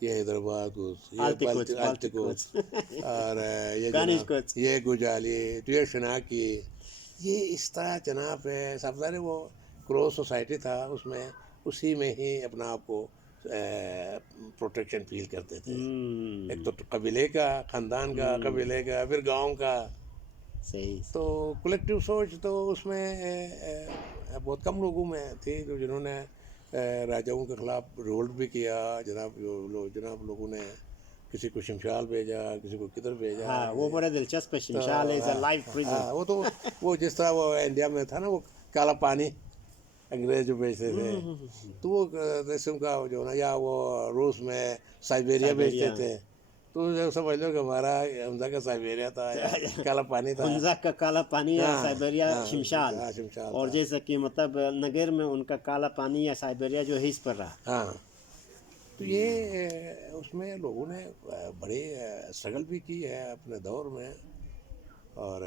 یہ حیدرآباد کچھ، یہ کچھ، اور یہ گجالی، تو یہ شناکی، یہ اس طرح جناب سب سارے وہ کلوز سوسائٹی تھا. اس میں اسی میں ہی اپنا آپ کو پروٹیکشن فیل کرتے تھے. ایک تو قبیلے کا، خاندان کا، قبیلے کا، پھر گاؤں کا. صحیح. تو کلیکٹیو سوچ تو اس میں بہت کم لوگوں میں تھی جنہوں نے راجاؤں کے خلاف ریولٹ بھی کیا. جناب لوگوں نے کسی کو شمشال بھیجا، کسی کو کدھر بھیجا. ہاں، وہ بڑا دلچسپ ہے. شمشال از اے لائف پریزن. وہ تو وہ جس طرح وہ انڈیا میں تھا نا وہ کالا پانی، انگریز جو بیچتے تھے تو وہ قسم کا جو نا، یا وہ روس میں سائبیریا بیچتے تھے، تو جو سمجھ لو کہ ہمارا حمزہ کا سائبیریا تھا یا کالا پانی تھا. حمزہ کا کالا پانی اور ہاں، سائبیریا ہاں، شمشال، ہاں، شمشال اور تھا. جیسا کہ مطلب نگر میں ان کا کالا پانی یا سائبیریا جو ہے اس پر رہا. ہاں، تو یہ اس میں لوگوں نے بڑی اسٹرگل بھی کی ہے اپنے دور میں، اور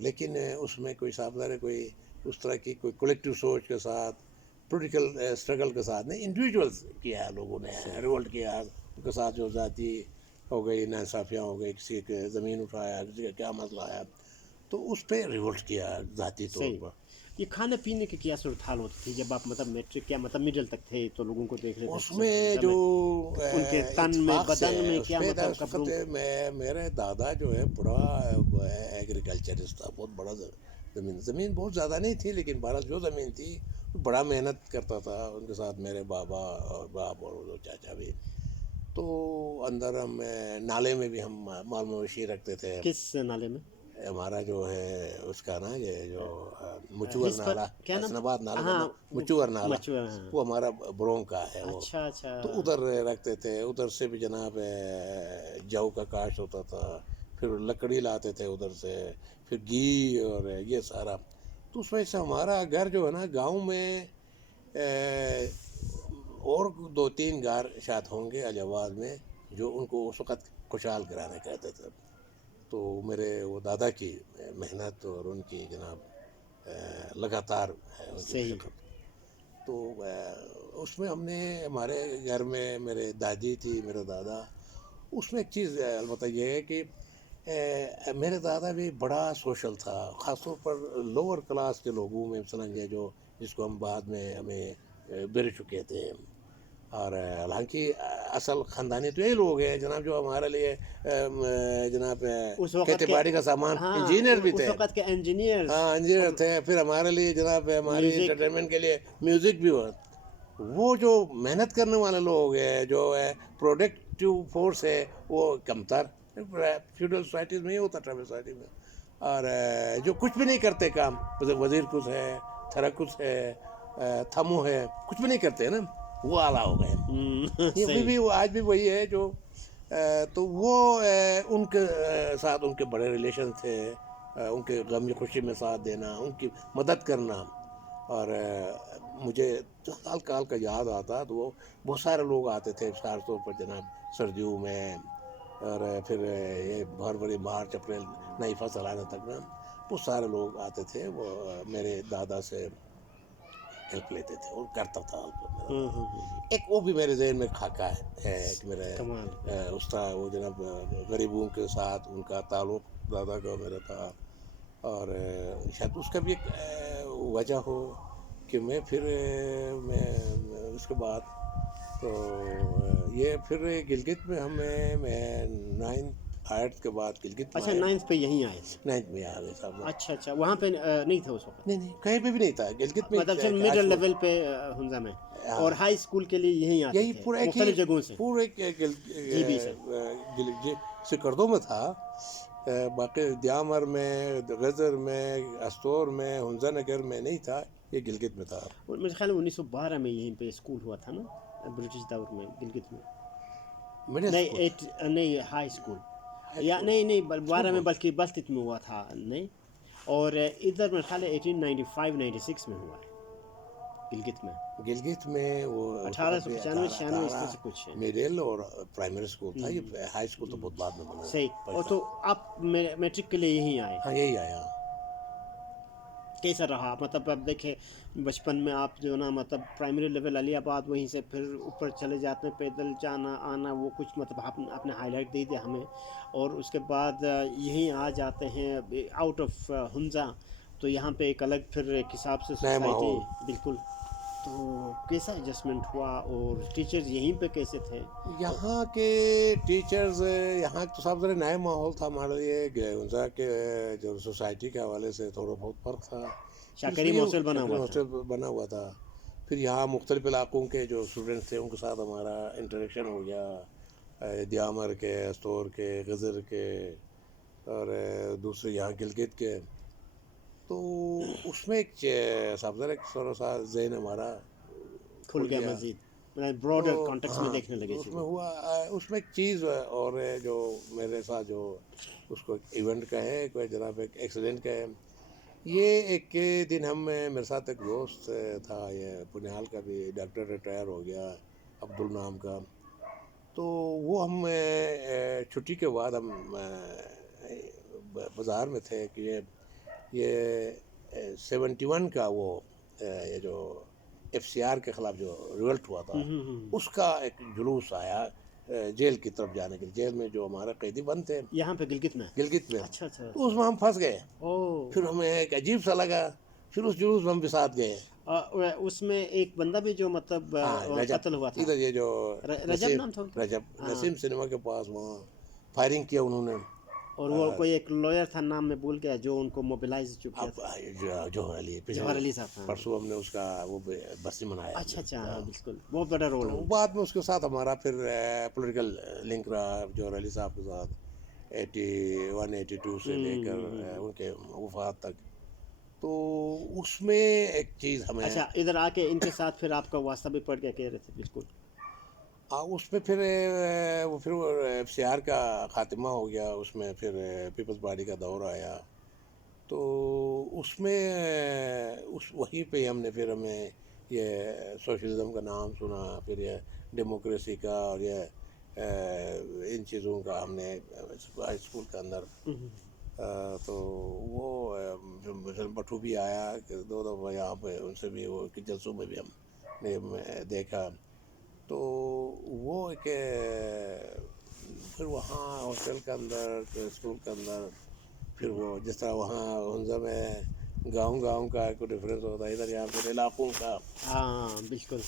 لیکن اس میں کوئی صاحب ظاہر کوئی اس طرح کی کوئی کولیکٹیو سوچ کے ساتھ، پولیٹیکل اسٹرگل کے ساتھ نہیں، انڈیویجولس کیا ہے لوگوں نے، ریولٹ کیا، ان کے ساتھ جو ذاتی ہو گئی ناانصافیاں ہو گئی، کسی کے زمین اٹھایا، کسی کا کیا مسئلہ آیا، تو اس پہ ریولٹ کیا ذاتی طور صحیح. پر. یہ کھانے پینے کی کیا صورتحال ہوتی تھی جب آپ مطلب میٹرک یا مطلب مڈل تک تھے تو لوگوں کو دیکھ رہے تھے اس میں جو ان کے تن میں اتفاق سے بدن میں اس کیا پہ مطلب اس وقت میرے دادا جو ہے بڑا ایگریکلچرسٹ تھا، بہت بڑا زمین بہت زیادہ نہیں تھی، لیکن بہرحال جو زمین تھی بڑا محنت کرتا تھا. ان کے ساتھ میرے بابا اور باپ اور وہ چاچا بھی. تو اندر ہم نالے میں بھی ہم مال مویشی رکھتے تھے. کس نالے میں؟ ہمارا جو ہے اس کا نا یہ جو مچور نالا، کیا نام؟ حسن آباد نالے کا ہاں، مچور نالا، مچور، ہاں. وہ ہمارا برونگ کا ہے وہ. اچھا اچھا. تو ادھر رکھتے تھے. ادھر سے بھی جناب جو کا کاشت ہوتا تھا، پھر لکڑی لاتے تھے ادھر سے، پھر گھی اور یہ سارا. تو اس وجہ سے ہمارا گھر جو ہے نا گاؤں میں اور 2-3 گھر شاید ہوں گے علی آباد میں جو ان کو اس وقت خوشحال گھرانے کہتے تھے. تو میرے وہ دادا کی محنت اور ان کی جناب لگاتار ہے ان کی صحیح. مشقت. تو اس میں ہم نے ہمارے گھر میں میرے دادی تھی، میرا دادا. اس میں ایک چیز البتہ یہ ہے کہ میرے دادا بھی بڑا سوشل تھا، خاص طور پر لوور کلاس کے لوگوں میں، مثلاً یہ جو جس کو ہم بعد میں ہمیں بر چکے تھے. اور حالانکہ اصل خاندانی تو یہی لوگ ہیں جناب جو ہمارے لیے جناب اس وقت کھیتی باڑی کا سامان، انجینئر بھی تھے. اس وقت کے انجینئر، ہاں، انجینئر تھے. پھر ہمارے لیے جناب ہماری انٹرٹینمنٹ کے لیے میوزک بھی ہوا. وہ جو محنت کرنے والے لوگ ہیں، جو ہے پروڈکٹیو فورس ہے، وہ کم تر. فیوڈل سوسائٹیز میں ہی ہوتا، ٹرائبل سوسائٹی میں. اور جو کچھ بھی نہیں کرتے کام، وزیر کچھ ہے، تھرکس ہے، تھمو ہے، کچھ بھی نہیں کرتے نا، وہ اعلیٰ ہو گئے. یہ بھی وہ آج بھی وہی ہے جو تو وہ ان کے ساتھ ان کے بڑے ریلیشن تھے. ان کے غم یا خوشی میں ساتھ دینا، ان کی مدد کرنا. اور مجھے حال کال کا یاد آتا تو وہ بہت سارے لوگ آتے تھے خاص طور پر جناب سردیوں میں، اور پھر یہ فروری مارچ اپریل نئی فصل آنے تک میں بہت سارے لوگ آتے تھے. وہ میرے دادا سے ہیلپ لیتے تھے اور کرتا تھا ہیلپ. ایک وہ بھی میرے ذہن میں خاکہ ہے کہ میرے اس طرح وہ جناب غریبوں کے ساتھ ان کا تعلق دادا کا میرا تھا. اور شاید اس کا بھی ایک وجہ ہو کہ میں پھر میں اس کے بعد تو یہ پھر گلگت میں میں 9th کے بعد گلگت میں. اچھا، 9th پہ یہیں آئے؟ 9th میں آ گئے صاحب. اچھا اچھا. وہاں پہ نہیں تھا اس وقت؟ نہیں کہیں پہ بھی نہیں تھا گلگت میں. مطلب صرف مڈل لیول پہ حمزہ میں، اور ہائی اسکول کے لیے یہیں آتے یہی تھے مختلف جگہوں سے؟ پورے سکردو میں تھا. باقی دیامر میں، غزر میں، استور میں، حمزہ نگر میں نہیں تھا. یہ گلگت میں تھا. میرے خیال میں 1912 میں یہیں پہ اسکول ہوا تھا نا، برٹش دور میں گلگت میں. نہیں ہائی اسکول، یا نہیں 12 میں بلکہ بلتت میں ہوا تھا. نہیں، اور ادھر میرے خیال ہے 1895-96 میں ہوا ہے گلگت میں وہ 1895-96 سے کچھ ہے. مڈل اور پرائمری اسکول تھا. یہ ہائی اسکول تو بہت بعد میں بنا. صحیح. اور تو آپ میٹرک کے لیے یہیں آئے؟ ہاں، یہی آیا. کیسا رہا؟ مطلب اب دیکھیں بچپن میں آپ جو نا مطلب پرائمری لیول علی آباد، وہیں سے پھر اوپر چلے جاتے ہیں، پیدل جانا آنا، وہ کچھ مطلب آپ نے ہائی لائٹ دے دیا ہمیں. اور اس کے بعد یہیں آ جاتے ہیں آؤٹ آف حمزہ، تو یہاں پہ ایک الگ پھر ایک حساب سے سوسائٹی. بالکل. تو کیسا ایڈجسٹمنٹ ہوا، اور ٹیچرز یہیں پہ کیسے تھے؟ یہاں کے ٹیچرز، یہاں تو صاحب ذرا نیا ماحول تھا ہمارے لیے. حمزہ کے جو سوسائٹی کے حوالے سے تھوڑا بہت فرق تھا. شاکرین ہاسٹل بنا ہوا تھا. پھر یہاں مختلف علاقوں کے جو اسٹوڈنٹس تھے ان کے ساتھ ہمارا انٹریکشن ہو گیا، دیامر کے، استور کے، غزر کے، اور دوسرے یہاں گلگت کے. تو اس میں ایک صاحب ذرا ایک تھوڑا سا ذہن ہمارا کھل گیا مزید، براڈر کانٹیکس میں دیکھنے لگے اس میں ہوا اس میں ایک چیز اور ہے جو میرے ساتھ جو اس کو ایونٹ کا ہے کوئی جناب ایک ایکسیڈنٹ کا ہے. یہ ایک دن ہم میرے ساتھ ایک دوست تھا یہ پنیال کا بھی ڈاکٹر ریٹائر ہو گیا عبد النام کا. تو وہ ہم چھٹی کے بعد ہم بازار میں تھے کہ یہ 71 کا وہ یہ جو ایف سی آر کے خلاف جو ریولٹ ہوا تھا اس کا ایک جلوس آیا جیل کی طرف جانے کے لیے. جیل میں جو ہمارے قیدی بند تھے یہاں پہ گلگت میں. اچھا تو اس میں ہم پھنس گئے. پھر ہمیں ایک عجیب سا لگا. پھر اس جلوس میں ہم بھی ساتھ گئے. اس میں ایک بندہ بھی جو مطلب قتل ہوا تھا ادھر یہ جو رجب نام تھا رجب نسیم سنیما کے پاس وہاں فائرنگ کیا انہوں نے. اور وہ کوئی ایک لوئر تھا نام میں بھول گیا جو ان کو موبلائز کیا تھا. جوہر علی صاحب. پرسوں ہم نے اس کا وہ برسی منایا. اچھا بالکل بہت بڑا رول ہے. بعد میں اس کے ساتھ ہمارا پھر پولیٹیکل لنک رہا جوہر علی صاحب کے ساتھ 81-82 سے لے کر ان کے وفات تک. تو اس میں ایک چیز ہمیں اچھا ادھر آ کے ان کے ساتھ پھر آپ کا واسطہ بھی پڑ گیا کہہ رہے تھے. بالکل اس میں پھر وہ پھر ایف سی آر کا خاتمہ ہو گیا. اس میں پھر پیپلز پارٹی کا دور آیا. تو اس میں وہیں پہ ہم نے پھر ہمیں یہ سوشلزم کا نام سنا. پھر یہ ڈیموکریسی کا اور یہ ان چیزوں کا ہم نے ہائی اسکول کے اندر. تو وہ بٹھو بھی آیا کہ دو دفعہ یہاں پہ ان سے بھی وہ جلسوں میں بھی ہم نے دیکھا. تو وہ ایک پھر وہاں ہاسٹل کے اندر اسکول کے اندر پھر وہ جس طرح وہاں ہنزا میں گاؤں کا کوئی ڈفرینس ہوتا ہے ادھر یہاں پہ علاقوں کا. بالکل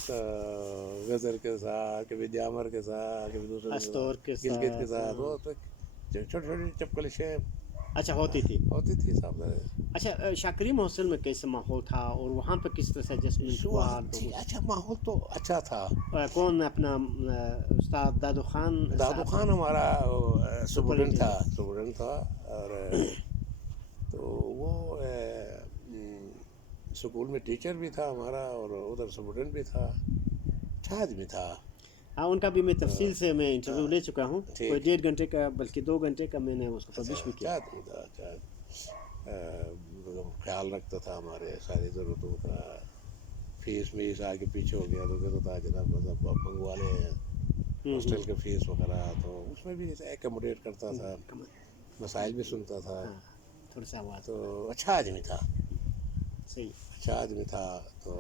غزر کے ساتھ کبھی جامر کے ساتھ کبھی دوسرے گلگت کے ساتھ وہ چھوٹی چھوٹی چپکلشیں اچھا ہوتی تھی صاحب. اچھا شاہ کریم ہاسٹل میں کیسا ماحول تھا اور وہاں پہ کس طرح سے ایڈجسٹمنٹ ہوا؟ اچھا ماحول تو اچھا تھا. کون اپنا استاد دادو خان ہمارا اسٹوڈنٹ تھا. اور تو وہ اسکول میں ٹیچر بھی تھا ہمارا اور ادھر اسٹوڈنٹ بھی تھا. اچھا آدمی تھا. ان کا بھی میں تفصیل سے میں انٹرویو لے چکا ہوں. کوئی 1.5 گھنٹے کا بلکہ 2 گھنٹے کا میں نے اس کو پبلش بھی کیا. خیال رکھتا تھا ہمارے ساری ضرورتوں کا. فیس ویس آگے پیچھے ہو گیا تو کہتا تھا جناب منگوا لیں ہاسٹل کے فیس وغیرہ. تو اس میں بھی ایکوموڈیٹ کرتا تھا. مسائل بھی سنتا تھا. تھوڑا سا آواز تو اچھا آدمی تھا. اچھا آدمی تھا. تو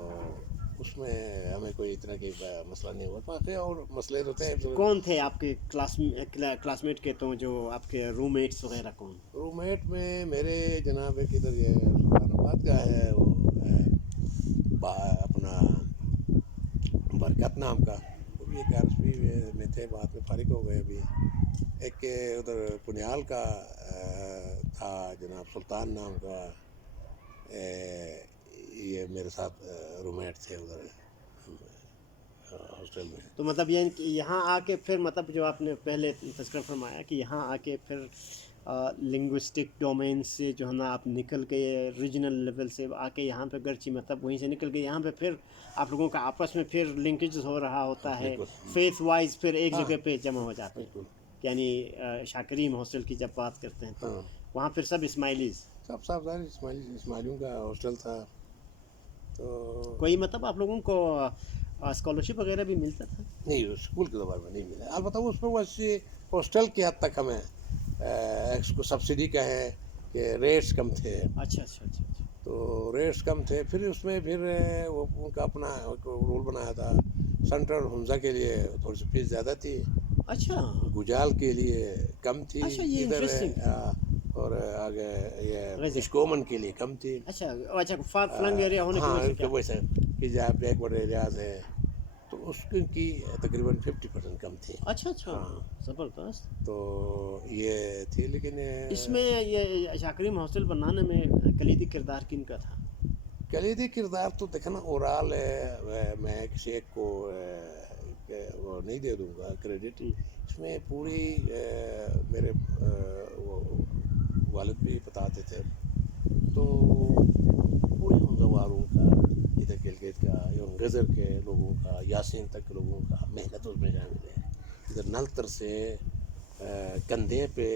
اس میں ہمیں کوئی اتنا کہ مسئلہ نہیں ہوا. باقی اور مسئلے تو تھے. کون تھے آپ کے کلاس میٹ کے تو جو آپ کے روم میٹس وغیرہ کون؟ روم میٹ میں میرے جناب ایک ادھر یہ سلطان آباد کا ہے وہ اپنا برکت نام کا. وہ بھی ایک عرصی میں تھے بعد میں فارغ ہو گئے ابھی. ایک ادھر پنیال کا تھا جناب سلطان نام کا. یہ میرے ساتھ رومیٹ تھے ادھر ہاسٹل میں. تو مطلب یہ کہ یہاں آ کے پھر مطلب جو آپ نے پہلے تذکرہ فرمایا کہ یہاں آ کے پھر لنگوسٹک ڈومین سے جو ہے نا آپ نکل گئے ریجنل لیول سے آ کے یہاں پہ گرچی مطلب وہیں سے نکل گئے یہاں پہ پھر آپ لوگوں کا آپس میں پھر لنکیجز ہو رہا ہوتا ہے. فیتھ وائز پھر ایک جگہ پہ جمع ہو جاتے ہیں. یعنی شاہ کریم ہاسٹل کی جب بات کرتے ہیں تو وہاں پھر سب اسماعیلیز سب اسماعیلیوں کا ہاسٹل تھا. تو کوئی مطلب آپ لوگوں کو اسکالرشپ وغیرہ بھی ملتا تھا؟ نہیں اسکول کے زبان میں نہیں ملا. البتہ اس میں ویسے ہاسٹل کی حد تک ہمیں اس کو سبسڈی کا ہے کہ ریٹس کم تھے. اچھا تو ریٹس کم تھے. پھر اس میں پھر وہ ان کا اپنا رول بنایا تھا. سینٹرل ہنزا کے لیے تھوڑی سی فیس زیادہ تھی. اچھا گجال کے لیے کم تھی. ادھر اور آگے یہ اشکومن کے لیے کم تھی. اچھا فار فلنگ ایریا ہونے کی وجہ سے کہ جہاں بیک ورڈ ایریاز ہے تو اس کی تقریباً 50% کم تھی. اچھا زبردست. تو یہ تھی. لیکن اس میں یہ شاہ کریم ہاسٹل بنانے میں کلیدی کردار کن کا تھا؟ کلیدی کردار تو دیکھنا اورال ہے. میں کسی ایک کو وہ نہیں دے دوں گا کریڈٹ. اس میں پوری میرے وہ والد بھی بتاتے تھے. تو غزر کے لوگوں کا، یاسین تک کے لوگوں کا محنت اس میں شامل ہے. ادھر نلتر سے کندھے پہ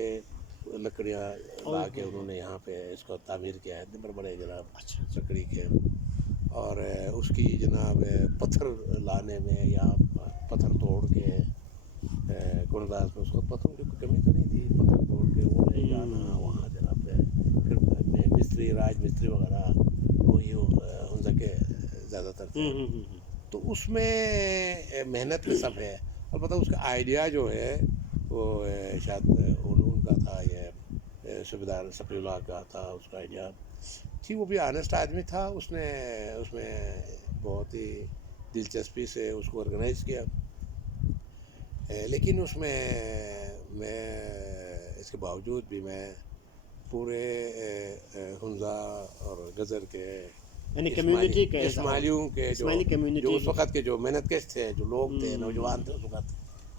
لکڑیاں لا کے انہوں نے یہاں پہ اس کو تعمیر کیا ہے، بڑے بڑے جناب اچھا لکڑی کے. اور اس کی جناب پتھر لانے میں یا پتھر توڑ کے گرداس میں اس کو پتھروں کی کوئی کمی تو نہیں تھی، پتھر توڑ کے وہ لے جانا وہاں جناب. پھر مستری، راج مستری وغیرہ وہی ہنزا کے زیادہ تر تھے. تو اس میں محنت میں سب ہے. البتہ اس کا آئیڈیا جو ہے وہ شاید ان کا تھا، یہ صوبیدار صفی اللہ کا تھا اس کا آئیڈیا. وہ بھی آنیسٹ آدمی تھا. اس نے اس میں بہت ہی دلچسپی سے اس کو آرگنائز کیا. لیکن اس میں اس کے باوجود بھی میں پورے ہنزا اور غزر کے کمیونٹی کے اسماعیلیوں کے جو اس وقت کے جو محنت کش تھے، جو لوگ تھے، نوجوان تھے اس وقت،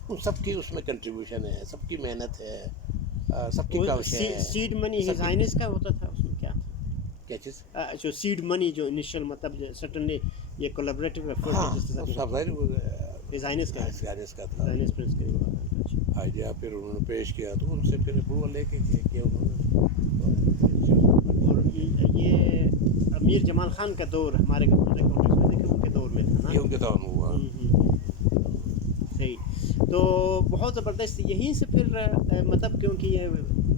ان سب کی اس میں کنٹریبیوشن ہے، سب کی محنت ہے، سب کی کوشش ہے. سیڈ منی ہز ہائنس کا ہوتا تھا اس میں کیا تھا؟ کیا چیز؟ جو سیڈ منی جو انیشل مطلب سٹنلی یہ کولیبریٹو ایفرٹ ہز ہائنس کا تھا ہائنس پرنس کے آئیڈیا. پھر انہوں نے پیش کیا تو ان سے پھر اپروول لے کے کیا انہوں نے. اور یہ امیر جمال خان کا دور ہمارے کانٹیکس میں دیکھیں ان کے دور میں تھا نا، یہ ان کے دور میں ہوا. صحیح. تو بہت زبردست. یہیں سے پھر مطلب کیونکہ یہ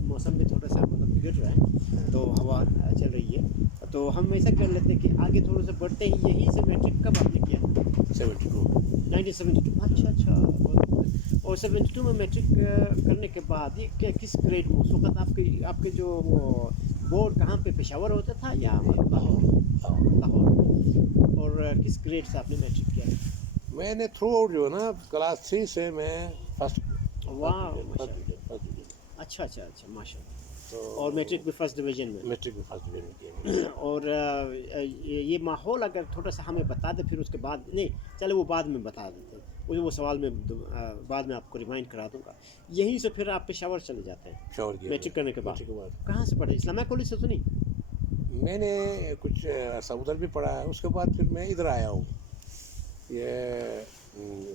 موسم بھی تھوڑا سا مطلب بگڑ رہا ہے تو ہوا چل رہی ہے، تو ہم ایسا کر لیتے ہیں کہ آگے تھوڑا سا بڑھتے ہی. یہیں سے میٹرک کب آپ نے کیا؟ 1972. اچھا. اور 72 میں میٹرک کرنے کے بعد یہ کس گریڈ میں اس وقت آپ کے جو وہ بورڈ کہاں پہ پشاور ہوتا تھا یا لاہور؟ اور کس گریڈ سے آپ نے میٹرک کیا؟ میں نے تھرو آؤٹ جو ہے نا کلاس 3 سے میں فرسٹ. اچھا ماشاء اللہ. اور میٹرک بھی فرسٹ ڈویژن میں؟ میٹرک بھی فرسٹ ڈویژن کیا. اور یہ ماحول اگر تھوڑا سا ہمیں بتا دیں، پھر اس کے بعد نہیں چلے وہ بعد میں بتا دیتے ہیں، وہ سوال میں بعد میں آپ کو ریمائنڈ کرا دوں گا. یہیں سے پھر آپ پشاور چلے جاتے ہیں پشاور کیا میٹرک کرنے کے بعد؟ کہاں سے پڑھے؟ اسلامیہ کالج سے تو نہیں؟ میں نے کچھ عرصہ ادھر بھی پڑھا ہے. اس کے بعد پھر میں ادھر آیا ہوں، یہ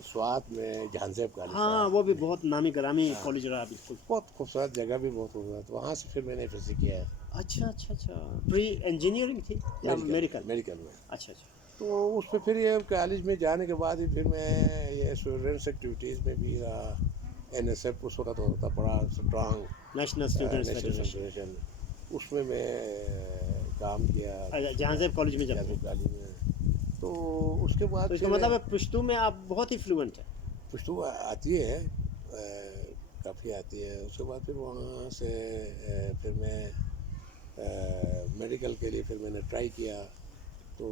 سوات میں جہان زیب کالج. ہاں وہ بھی بہت نامی گرامی کالج رہا. بالکل بہت خوبصورت جگہ بھی بہت خوبصورت. وہاں سے پھر میں نے ایف ایس سی کیا ہے. اچھا. پری انجینئرنگ تھی یا میڈیکل میں. اچھا. تو اس پہ پھر یہ کالج میں جانے کے بعد ہی پھر میں یہ اسٹوڈنٹس ایکٹیویٹیز میں بھی رہا. این ایس ایف اس وقت ہوتا تھا بڑا اسٹرانگ، نیشنل اسٹوڈنٹس فیڈریشن. اس میں کام کیا جہان زیب کالج میں. کالج میں تو اس کے بعد اس کا مطلب ہے پشتو میں آپ بہت ہی فلوئنٹ ہیں؟ پشتو آتی ہے، کافی آتی ہے. اس کے بعد پھر وہاں سے پھر میں میڈیکل کے لیے پھر میں نے ٹرائی کیا تو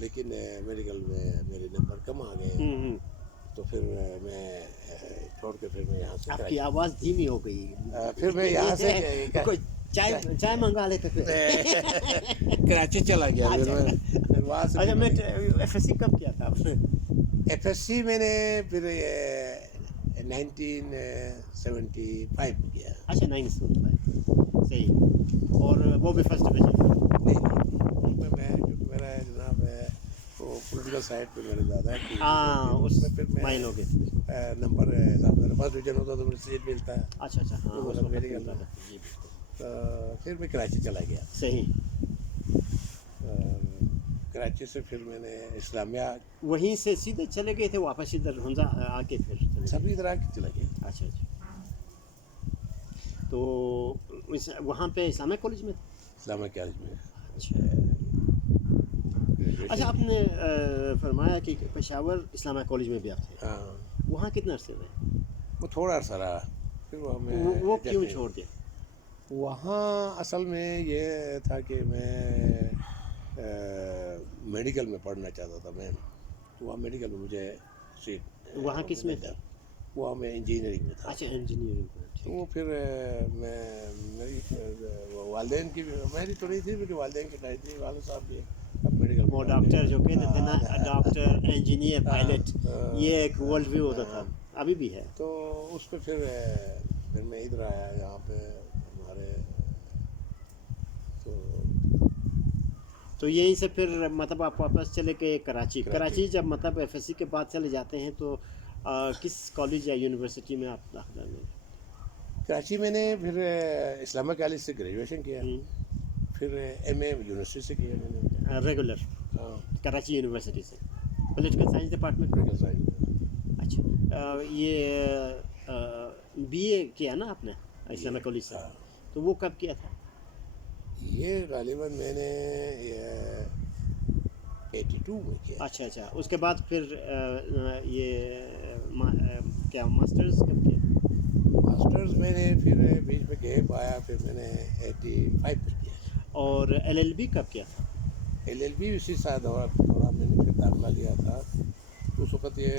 لیکن میڈیکل میں میرے نمبر کم آ گئے. تو پھر میں چھوڑ کے پھر میں یہاں سے. آپ کی آواز دھیمی ہو گئی. پھر میں یہاں سے چائے منگا لیتے تھے. کراچی چلا گیا. پھر وہاں سے اچھا میں ایف ایس سی کب کیا تھا آپ نے؟ ایف ایس سی میں نے پھر 1975 کیا. اچھا 1975. صحیح. اور وہ بھی فرسٹ ڈویژن؟ نہیں اس میں کیونکہ میرا جناب ہے وہ پولیٹیکل سائڈ پہ میرے زیادہ ہے. ہاں اس میں پھر میں مائن ہو گئے نمبر حساب سے فرسٹ ڈویژن ہوتا تو مجھے سیٹ ملتا ہے. اچھا. ہاں میڈیکل. پھر میں کراچی چلا گیا. صحیح. کراچی سے پھر میں نے اسلامیہ. وہیں سے سیدھے چلے گئے تھے واپس ادھر ہنزا آ کے پھر سبھی ادھر آ کے چلا گیا. اچھا. تو وہاں پہ اسلامیہ کالج میں؟ اسلامیہ کالج میں. اچھا آپ نے فرمایا کہ پشاور اسلامیہ کالج میں بھی آپ تھے. ہاں. وہاں کتنا عرصے رہے؟ وہ تھوڑا عرصہ رہا. پھر وہ کیوں چھوڑ دیا؟ وہاں اصل میں یہ تھا کہ میں میڈیکل میں پڑھنا چاہتا تھا میں. تو وہاں میڈیکل میں مجھے سیٹ. وہاں کس میں تھا؟ وہاں میں انجینئرنگ میں تھا. اچھا انجینئرنگ. تو وہ پھر میری والدین کی میری تو نہیں تھی، میری والدین کی نہیں تھی. والد صاحب بھی میڈیکل وہ ڈاکٹر جو کہتے تھے نا، ڈاکٹر انجینئر پائلٹ، یہ ایک ورلڈ ویو ہوتا تھا، ابھی بھی ہے. تو اس پہ پھر میں ادھر آیا یہاں پہ ہمارے. تو تو یہیں سے پھر مطلب آپ واپس چلے گئے کراچی. کراچی جب مطلب ایف ایس سی کے بعد چلے جاتے ہیں تو کس کالج یا یونیورسٹی میں آپ داخلہ لیں؟ کراچی میں نے پھر اسلامہ کالج سے گریجویشن کیا, پھر ایم اے یونیورسٹی سے کیا میں نے. ریگولر ہاں, کراچی یونیورسٹی سے political science department. Political science. اچھا, یہ بی اے کیا نا آپ نے اسلامہ کالج سے, تو وہ کب کیا تھا؟ یہ غالباً میں نے 82 میں کیا. اچھا اچھا, اس کے بعد پھر یہ کیا ماسٹرز کب کیا؟ ماسٹرز میں نے پھر بیچ میں گیپ آیا, پھر میں نے 85 میں کیا. اور ایل ایل بی کب کیا تھا؟ ایل ایل بی اسی سال دوران میں نے پھر داخلہ لیا تھا. اس وقت یہ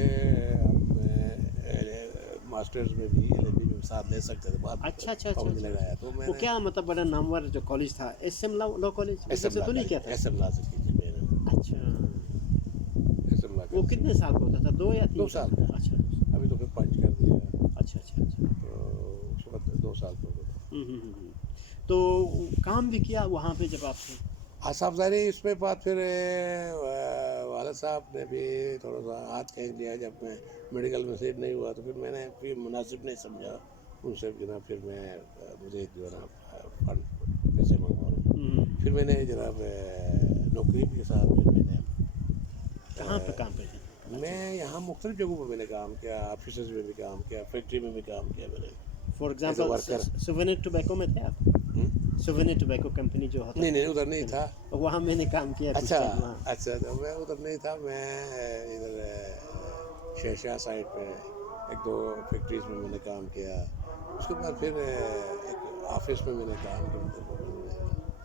ماسٹرز میں بھی ایل ایل بی میں ساتھ لے سکتے تھے, بعد میں اچھا اچھا اچھا پابندی لگایا. تو میں وہ نے کیا مطلب بڑا نامور جو کالج تھا S M law college, S سے تو نہیں کیا تھا؟ ایم لا سے کی تھی میں نے. اچھا, ایس ایم لا وہ کتنے سال کا ہوتا تھا, 2 یا 3؟ 2 سال کا. اچھا ابھی تو پھر 5 کر دیا. اچھا اچھا اچھا. تو اس وقت 2 سال کا ہوتا تھا. تو کام بھی کیا وہاں پہ جب آپ سے؟ ہاں صاحب ظاہر اس میں بات پھر والد صاحب نے بھی تھوڑا سا ہاتھ کھینچ لیا. جب میں میڈیکل میں سیٹ نہیں ہوا تو پھر میں نے پھر مناسب نہیں سمجھا ان سے جناب, پھر میں مجھے جو ہے نا فنڈ پیسے منگواؤں. پھر میں نے جناب نوکری کے ساتھ میں نے کہاں پہ کام کرتے؟ میں یہاں مختلف جگہوں پہ میں نے کام کیا, آفیسز میں بھی کام کیا, فیکٹری میں بھی کام کیا میں نے. For as a example worker. سوینر ٹوبیکو میں تھے آپ؟ سوینر ٹوبیکو کمپنی جو ہوتا نہیں ادھر نہیں تھا. وہاں میں نے کام کیا کچھ اچھا ٹائم وہاں. اچھا, میں ادھر نہیں تھا. میں ادھر شہشاہ سائڈ پہ 1-2 فیکٹریز میں میں نے کام کیا. اس کے بعد پھر ایک آفس میں نے کام کیا.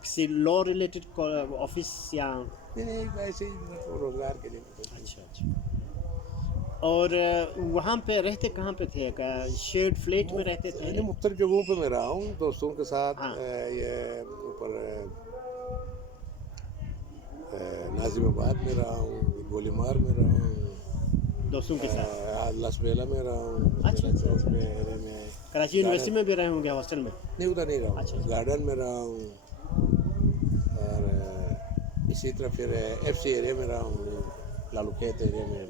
کسی لا ریلیٹڈ آفس یا؟ نہیں ایسے ہی روزگار کے لیے. اچھا اچھا. اور وہاں پہ رہتے کہاں پہ تھے؟ شیئرڈ فلیٹ میں رہتے تھے؟ مختلف جگہوں پہ میں رہا ہوں دوستوں کے ساتھ. ہاں. یہ اوپر ناظم آباد میں رہا ہوں, گولی مار میں رہا ہوں, دوستوں کے ساتھ لس بیلا میں رہا ہوں. اچھا اچھا. کراچی یونیورسٹی میں بھی رہے ہوں گے ہاسٹل میں؟ نہیں ادھر نہیں رہا ہوں, گارڈن میں رہا ہوں. اور اسی طرح پھر ایف سی ایریا میں رہا ہوں, لالو کھیت ایریا میں,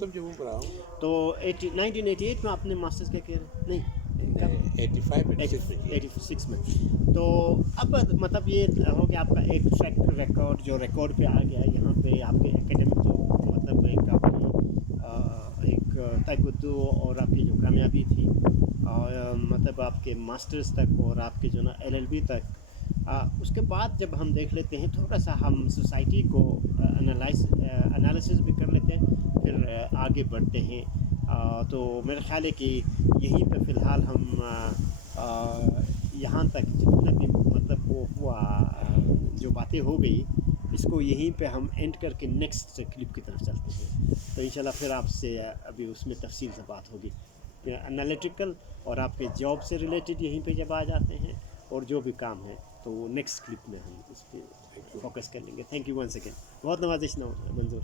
سب جگہوں پر رہا ہوں. تو 1988 میں آپ نے ماسٹرز کیا نہیں 86 میں. تو اب مطلب یہ ہو گیا آپ کا ایک ٹریک ریکارڈ جو ریکارڈ پہ آ گیا یہاں پہ آپ کے اکیڈمک جو مطلب ایک آپ کی ایک تقدو اور آپ کی جو کامیابی تھی اور مطلب آپ کے ماسٹرز تک اور آپ کے جو نا ایل ایل بی تک. اس کے بعد جب ہم دیکھ لیتے ہیں تھوڑا سا ہم سوسائٹی کو انالیسس بھی کر لیتے ہیں پھر آگے بڑھتے ہیں. تو میرا خیال ہے کہ یہیں پہ فی الحال ہم یہاں تک جتنا بھی مطلب وہ ہوا جو باتیں ہو گئی اس کو یہیں پہ ہم اینڈ کر کے نیکسٹ کلپ کی طرف چلتے ہیں. تو انشاءاللہ پھر آپ سے ابھی اس میں تفصیل سے بات ہوگی. انالیٹیکل اور آپ کے جاب سے ریلیٹڈ یہیں پہ جب آ جاتے ہیں اور جو بھی کام ہے تو وہ نیکسٹ کلپ میں ہم اس پہ فوکس کر لیں گے. Thank you once again. بہت نوازش منظور.